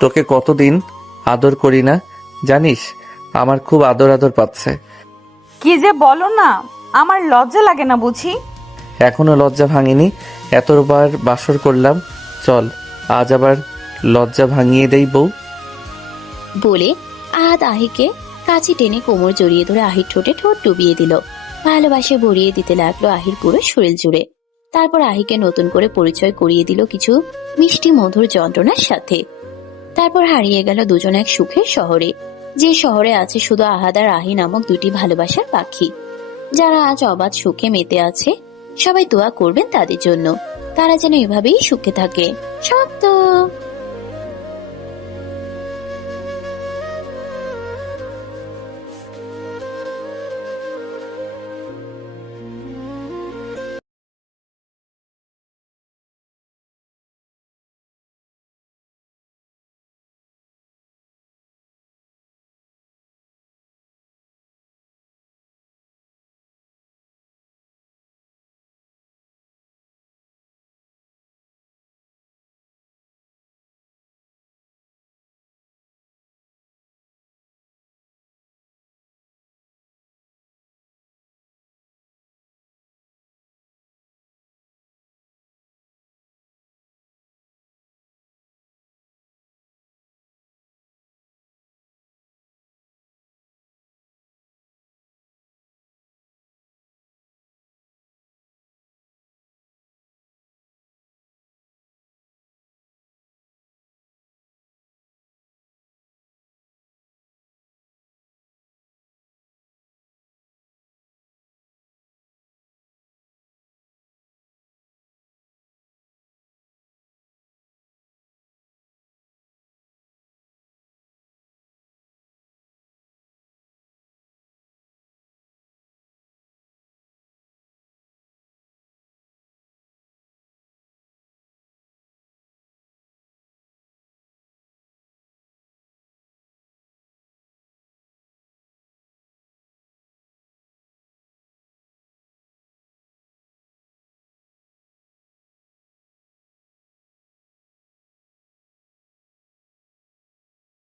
তোকে কতদিন আদর করি না, জানিস আমার খুব আদর আদর পাচ্ছে। কি যে বলো না, আমার লজ্জা লাগে না বুঝি? এখনো লজ্জা ভাঙিনি, এতবার বাসর করলাম, চল আজ আবার লজ্জা ভাঙিয়ে দেই বউ। বলে আহাদ আহিকে কাছে টেনে কোমর জড়িয়ে ধরে আহির ঠোঁটে ঠোঁট ডুবিয়ে দিল। ভালোবাসে ভরিয়ে দিতে লাগলো আহির পুরো শরীর জুড়ে। তারপর আহিকে নতুন করে পরিচয় করিয়ে দিল কিছু মিষ্টি মধুর যন্ত্রণার সাথে। তারপর হারিয়ে গেল দুজন এক সুখের শহরে, যে শহরে আছে শুধু আহাদ আর আহি নামক 2টি ভালোবাসার পাখি, যারা আজ অবাধ সুখে মেতে আছে। সবাই দোয়া করবেন তাদের জন্য, তারা যেন এভাবেই সুখে থাকে। সত্য।